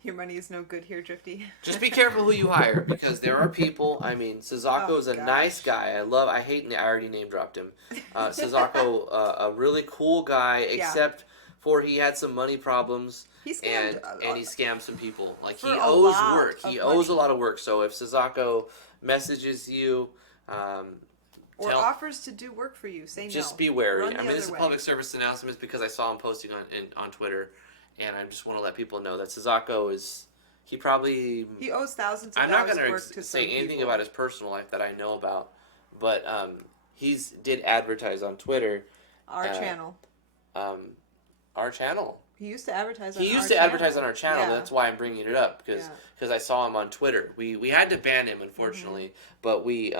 Your money is no good here, Drifty. Just be careful who you hire, because there are people. I mean, Sazako is a nice guy. I already name dropped him. Sazako, a really cool guy, except for he had some money problems. He scammed and he scammed some people. Like, he for a owes lot work. of He owes a money. lot of work. So if Sazako messages you, Or offers to do work for you, say no. just be wary. Run the I mean, this is other a way. public service announcement because I saw him posting on Twitter, and I just want to let people know that Sazako he probably. He owes thousands of I'm not dollars going of work to to say some anything people. about his personal life that I know about, but he's did advertise on Twitter. Our channel. Our channel. He used to advertise on He our used to channel. advertise on our channel. Yeah. That's why I'm bringing it up because I saw him on Twitter. We had to ban him, unfortunately, but we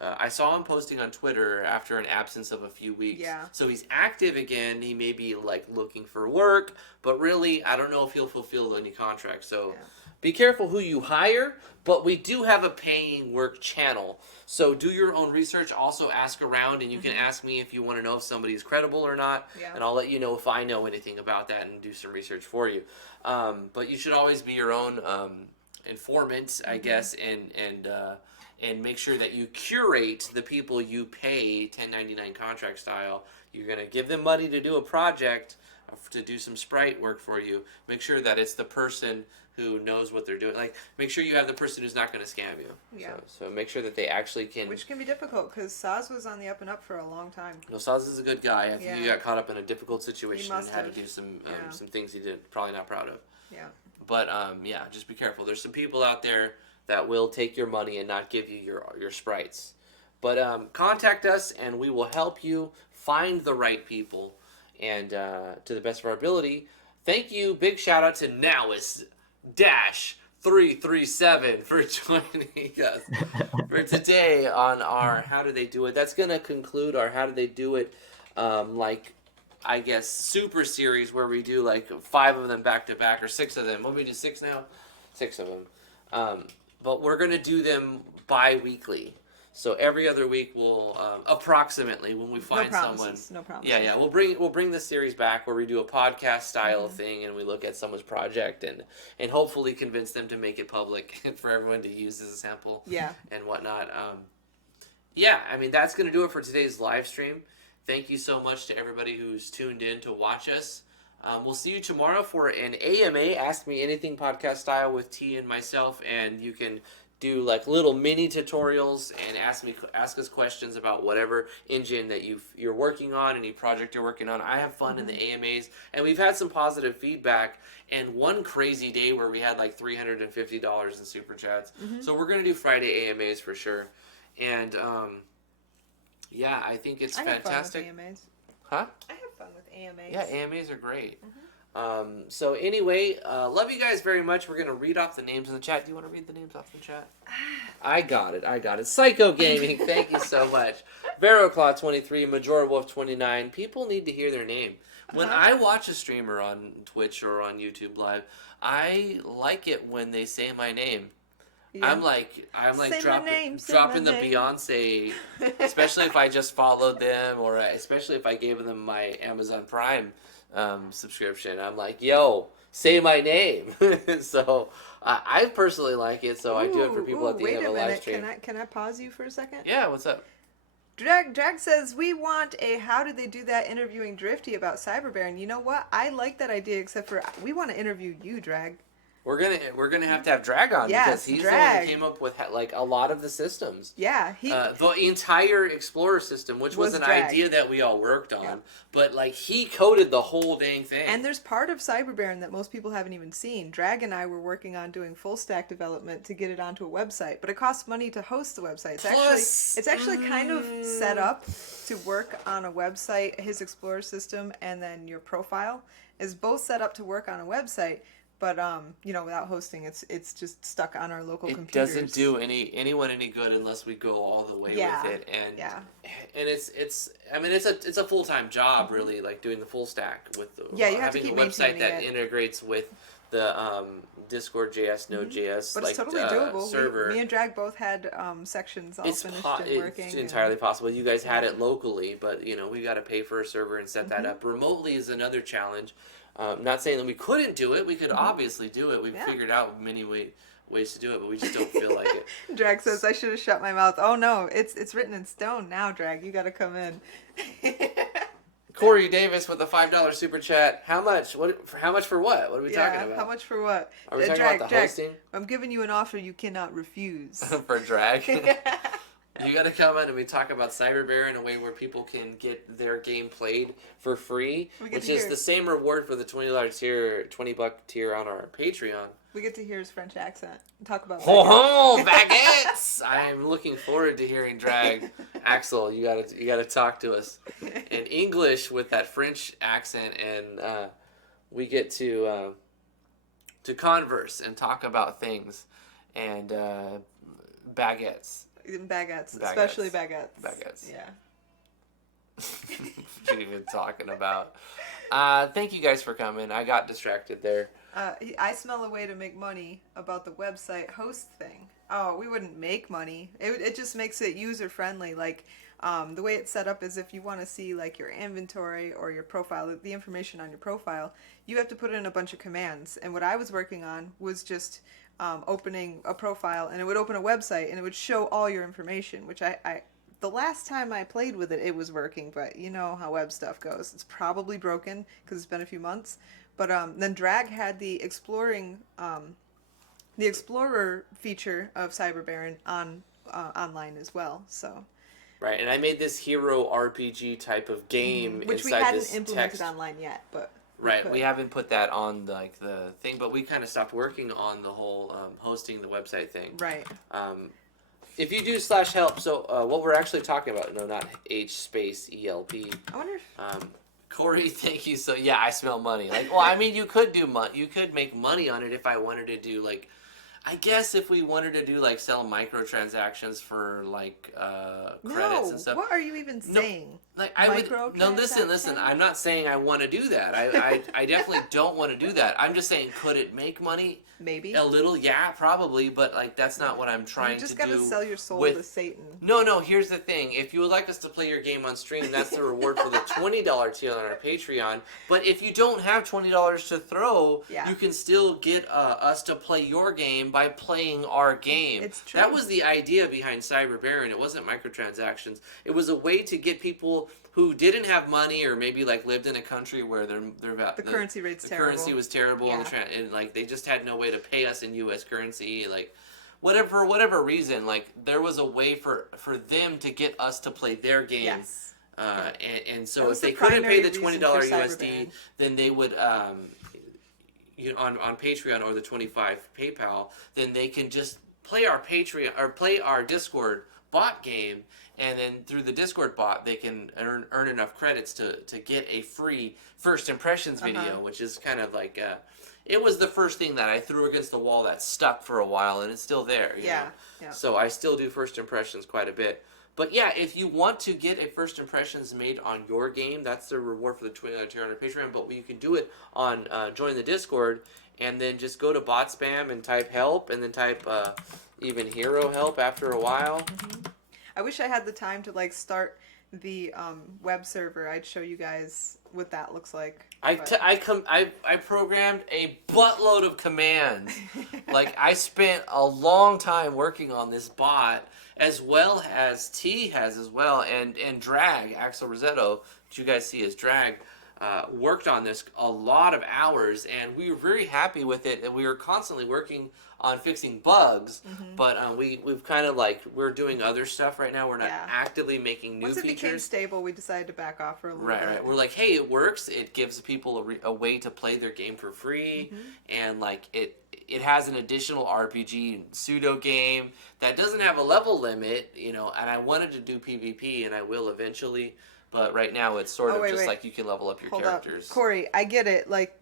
I saw him posting on Twitter after an absence of a few weeks. Yeah. So he's active again. He may be like looking for work, but really, I don't know if he'll fulfill any contract. So be careful who you hire. But we do have a paying work channel. So do your own research. Also ask around, and you can ask me if you want to know if somebody is credible or not. Yeah. And I'll let you know if I know anything about that and do some research for you. But you should always be your own informant, I guess, and make sure that you curate the people you pay 1099 contract style. You're going to give them money to do a project, to do some sprite work for you. Make sure that it's the person who knows what they're doing. Like, make sure you have the person who's not going to scam you. Yeah. So make sure that they actually can. Which can be difficult because Saz was on the up and up for a long time. No, Saz is a good guy. I think he got caught up in a difficult situation and had to do some things he did probably not proud of. Yeah. But just be careful. There's some people out there that will take your money and not give you your sprites. But contact us and we will help you find the right people and to the best of our ability. Thank you. Big shout out to Nowist-337 for joining us for today on our How Do They Do It. That's going to conclude our How Do They Do It I guess super series where we do like 5 of them back to back or 6 of them. What, we do 6 now? 6 of them. But we're going to do them bi-weekly. So every other week we'll approximately, when we find someone. No promises. Yeah. We'll bring this series back where we do a podcast style thing and we look at someone's project and hopefully convince them to make it public for everyone to use as a sample. Yeah. And whatnot. That's going to do it for today's live stream. Thank you so much to everybody who's tuned in to watch us. We'll see you tomorrow for an AMA, Ask Me Anything podcast style with T and myself, and you can do like little mini tutorials and ask us questions about whatever engine that you're working on, any project you're working on. I have fun in the AMAs, and we've had some positive feedback. And one crazy day where we had like $350 in super chats. So we're gonna do Friday AMAs for sure. And I think it's fantastic. Have fun with AMAs. Huh? I have fun with AMAs. Yeah, AMAs are great. So anyway, love you guys very much. We're going to read off the names in the chat. Do you want to read the names off the chat? I got it. Psycho Gaming, thank you so much. VeroClaw23, Majora Wolf 29. People need to hear their name. When I watch a streamer on Twitch or on YouTube Live, I like it when they say my name. Yeah. I'm like dropping the Beyonce, especially if I just followed them or especially if I gave them my Amazon Prime subscription. I'm like, yo, say my name. So I personally like it, so I do it for people at the end of a live stream. Can I pause you for a second? Yeah, what's up? Drag says, we want a How Did They Do That interviewing Drifty about Cyberbear. And you know what? I like that idea, except for we want to interview you, Drag. We're gonna have to have Drag on because he's the one who came up with like a lot of the systems. Yeah, the entire Explorer system, which was an Drag. idea that we all worked on, but like he coded the whole dang thing. And there's part of Cyberbear that most people haven't even seen. Drag and I were working on doing full stack development to get it onto a website, but it costs money to host the website. It's actually kind of set up to work on a website. His Explorer system and then your profile is both set up to work on a website. But without hosting, it's just stuck on our local computers. It doesn't do anyone any good unless we go all the way with it. And it's a full-time job really, like doing the full stack with you have having to keep a website that it. Integrates with the Discord.js, Node.js, but it's totally doable. Server. Me and Drag both had sections all finished and working. It's entirely possible. You guys had it locally, but we got to pay for a server and set that up. Remotely is another challenge. Not saying that we couldn't do it. We could obviously do it. We've figured out many ways to do it, but we just don't feel like it. Drag says, I should have shut my mouth. Oh, no. It's written in stone now, Drag. You got to come in. Corey Davis with a $5 super chat. How much? How much for what? What are we talking about? How much for what? Are we talking about the hosting? I'm giving you an offer you cannot refuse. For Drag? You got to come in and we talk about Cyberbear in a way where people can get their game played for free, which is the same reward for the $20 tier, $20 tier on our Patreon. We get to hear his French accent and talk about baguettes. I'm looking forward to hearing Drag. Axel, you gotta talk to us in English with that French accent, and we get to converse and talk about things and baguettes. Baguettes, especially baguettes. Baguettes. Yeah. What are you even talking about? Thank you guys for coming. I got distracted there. I smell a way to make money about the website host thing. Oh, we wouldn't make money. It just makes it user friendly. Like, the way it's set up is if you want to see like your inventory or your profile, the information on your profile, you have to put in a bunch of commands. And what I was working on was just opening a profile, and it would open a website, and it would show all your information, which I the last time I played with it, it was working, but you know how web stuff goes. It's probably broken because it's been a few months. But then Drag had the Explorer feature of Cyber Baron on online as well. So. Right, and I made this hero RPG type of game which we inside hadn't this implemented text. online yet, but We haven't put that on like the thing, but we kind of stopped working on the whole hosting the website thing. Right. If you do /help, so what we're actually talking about, no, not H_ELP. I wonder if Corey, thank you. So yeah, I smell money. Like, well, I mean, you could do you could make money on it if I wanted to do like, I guess if we wanted to do like sell microtransactions for like credits and stuff. What are you even saying? Like I would listen. I'm not saying I want to do that. I definitely don't want to do that. I'm just saying, could it make money? Maybe a little, yeah, probably, but like that's not what I'm trying to do. You just gotta sell your soul to Satan. No. Here's the thing: if you would like us to play your game on stream, that's the reward for the $20 tier on our Patreon. But if you don't have $20 to throw, you can still get us to play your game by playing our game. It's true. That was the idea behind Cyber Baron. It wasn't microtransactions. It was a way to get people who didn't have money, or maybe like lived in a country where the currency rate's terrible. The currency was terrible, and like they just had no way to pay us in U.S. currency, like for whatever reason, like there was a way for them to get us to play their game. Yes. And so if they couldn't pay the $20 USD, then they would on Patreon or the 25 PayPal, then they can just play our Patreon or play our Discord bot game. And then through the Discord bot, they can earn enough credits to get a free first impressions video, which is kind of like it was the first thing that I threw against the wall that stuck for a while, and it's still there. You know? So I still do first impressions quite a bit. But yeah, if you want to get a first impressions made on your game, that's the reward for the $20 tier on our Patreon. But you can do it on join the Discord, and then just go to bot spam and type help, and then type even hero help after a while. I wish I had the time to like start the web server. I'd show you guys what that looks like. I programmed a buttload of commands. Like I spent a long time working on this bot, as well as T has as well, and Drag, Axel Rosetto, which you guys see as Drag, worked on this a lot of hours, and we were very happy with it, and we were constantly working on fixing bugs, but we've kind of like, we're doing other stuff right now. We're not actively making new features. Once it became stable, we decided to back off for a little bit. Right. We're like, hey, it works. It gives people a way to play their game for free, and like it has an additional RPG pseudo game that doesn't have a level limit, and I wanted to do PvP, and I will eventually. But right now, it's sort of just like you can level up your characters. Corey, I get it. Like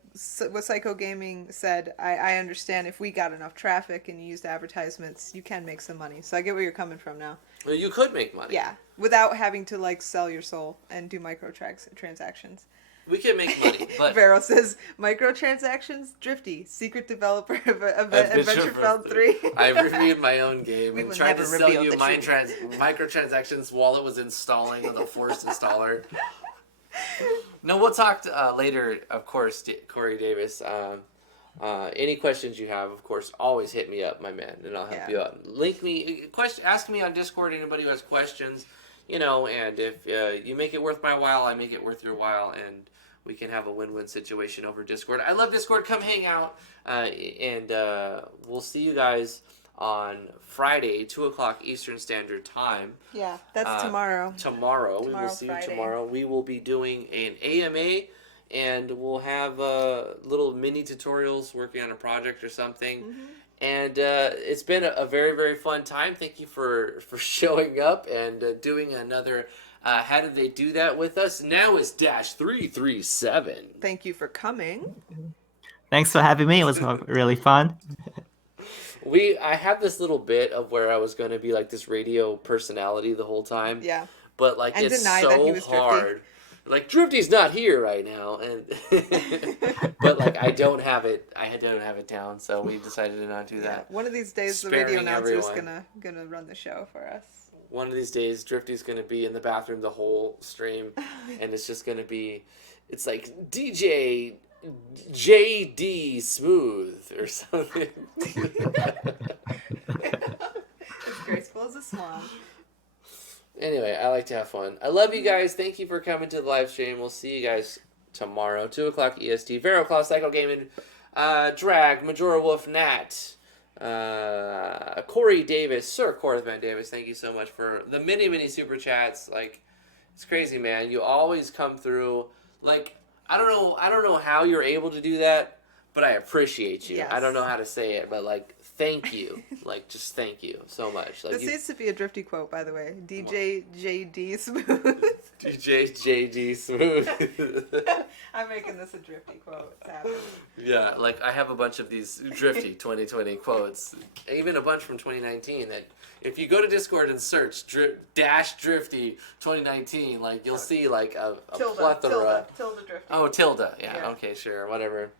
what Psycho Gaming said, I understand if we got enough traffic and you used advertisements, you can make some money. So I get where you're coming from now. Well, you could make money. Yeah, without having to like sell your soul and do microtransactions. We can make money, but Vero says microtransactions, Drifty, secret developer of Adventure Feld 3. I reviewed my own game and tried to sell you microtransactions while it was installing on the Force installer. No, we'll talk later, of course, Corey Davis. Any questions you have, of course, always hit me up, my man, and I'll help you out. Ask me on Discord, anybody who has questions, and if you make it worth my while, I make it worth your while, and we can have a win-win situation over Discord. I love Discord. Come hang out, and we'll see you guys on Friday, 2 o'clock Eastern Standard Time. Yeah, that's tomorrow. Tomorrow. We will see you tomorrow. We will be doing an AMA, and we'll have little mini tutorials working on a project or something. And it's been a very, very fun time. Thank you for showing up and doing another How Did They Do That with us. Now is Dash 337. Thank you for coming. Thanks for having me. It was really fun. I had this little bit of where I was going to be like this radio personality the whole time. Yeah. But like And it's deny that he so was Drifty. hard. Like Drifty's not here right now, and but like I don't have it down, so we decided to not do that. One of these days, the Sparing radio announcer is everyone. gonna run the show for us. One of these days, Drifty's gonna be in the bathroom the whole stream, and it's just gonna be, it's like DJ JD Smooth or something. As graceful as a swan. Anyway, I like to have fun. I love you guys. Thank you for coming to the live stream. We'll see you guys tomorrow, 2 o'clock EST. Vero Claw, Psycho Gaming, Drag, Majora Wolf, Nat, Corey Davis, Sir Corthman Davis. Thank you so much for the many super chats. Like, it's crazy, man. You always come through. Like, I don't know how you're able to do that, but I appreciate you. Yes. I don't know how to say it, but like, thank you. Like, just thank you so much. Like, This needs to be a Drifty quote, by the way. DJ JD Smooth. DJ JD Smooth. I'm making this a Drifty quote. It's happening. Yeah, like I have a bunch of these Drifty 2020 quotes, even a bunch from 2019 that if you go to Discord and search Drifty 2019, like you'll see like a plethora. Tilda Drifty. Oh, Tilda. Yeah, okay, sure, whatever.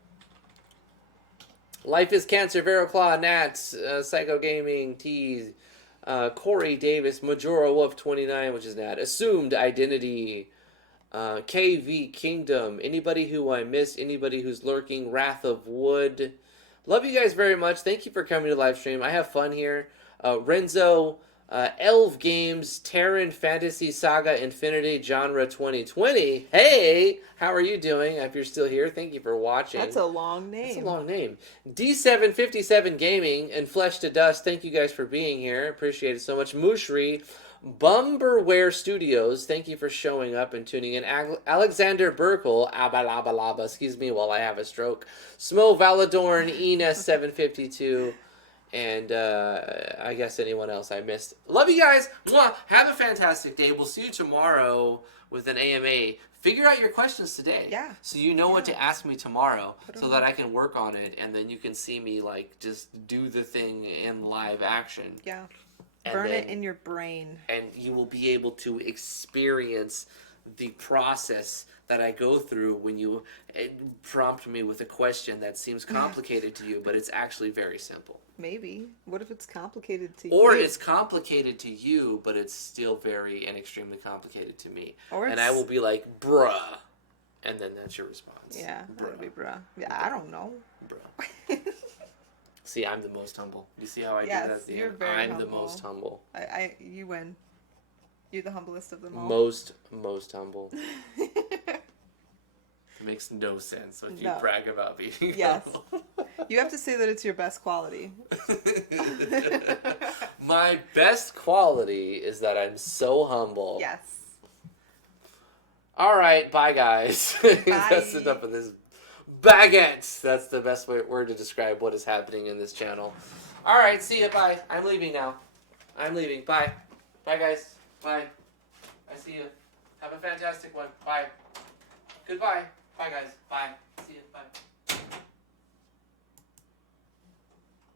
Life is Cancer, Vero Claw, Nats, Psycho Gaming, Tease, Corey Davis, Majora Wolf 29, which is Nat, Assumed Identity, KV Kingdom, anybody who I missed, anybody who's lurking, Wrath of Wood. Love you guys very much. Thank you for coming to the live stream. I have fun here. Renzo, Elv Games, Terran Fantasy Saga Infinity Genre 2020. Hey, how are you doing? If you're still here, thank you for watching. That's a long name. That's a long name. D757 Gaming and Flesh to Dust, thank you guys for being here. Appreciate it so much. Mushri, Bumberware Studios, thank you for showing up and tuning in. Alexander Burkle, Abalaba, excuse me while I have a stroke. Smo Valadorn, Enes752. And I guess anyone else I missed. Love you guys. Mwah. Have a fantastic day. We'll see you tomorrow with an AMA. Figure out your questions today. Yeah. So you know what to ask me tomorrow so that I can work on it. And then you can see me like just do the thing in live action. Yeah. And Burn then, it in your brain. And you will be able to experience the process that I go through when you prompt me with a question that seems complicated to you, but it's actually very simple. Maybe. What if it's complicated to you? Or it's complicated to you, but it's still very and extremely complicated to me. And I will be like, bruh. And then that's your response. Yeah, that would be bruh. Yeah, I don't know. Bruh. See, I'm the most humble. You see how I do that at the you're end? very I'm humble. the most humble. You win. You're the humblest of them all. Most humble. It makes no sense when you brag about being Yes. humble. You have to say that it's your best quality. My best quality is that I'm so humble. Yes. All right, bye guys. Bye. That's enough of this baguette. That's the best word to describe what is happening in this channel. All right, see ya. Bye. I'm leaving now. I'm leaving. Bye. Bye, guys. Bye. I see you. Have a fantastic one. Bye. Goodbye. Bye, guys. Bye. See you. Bye.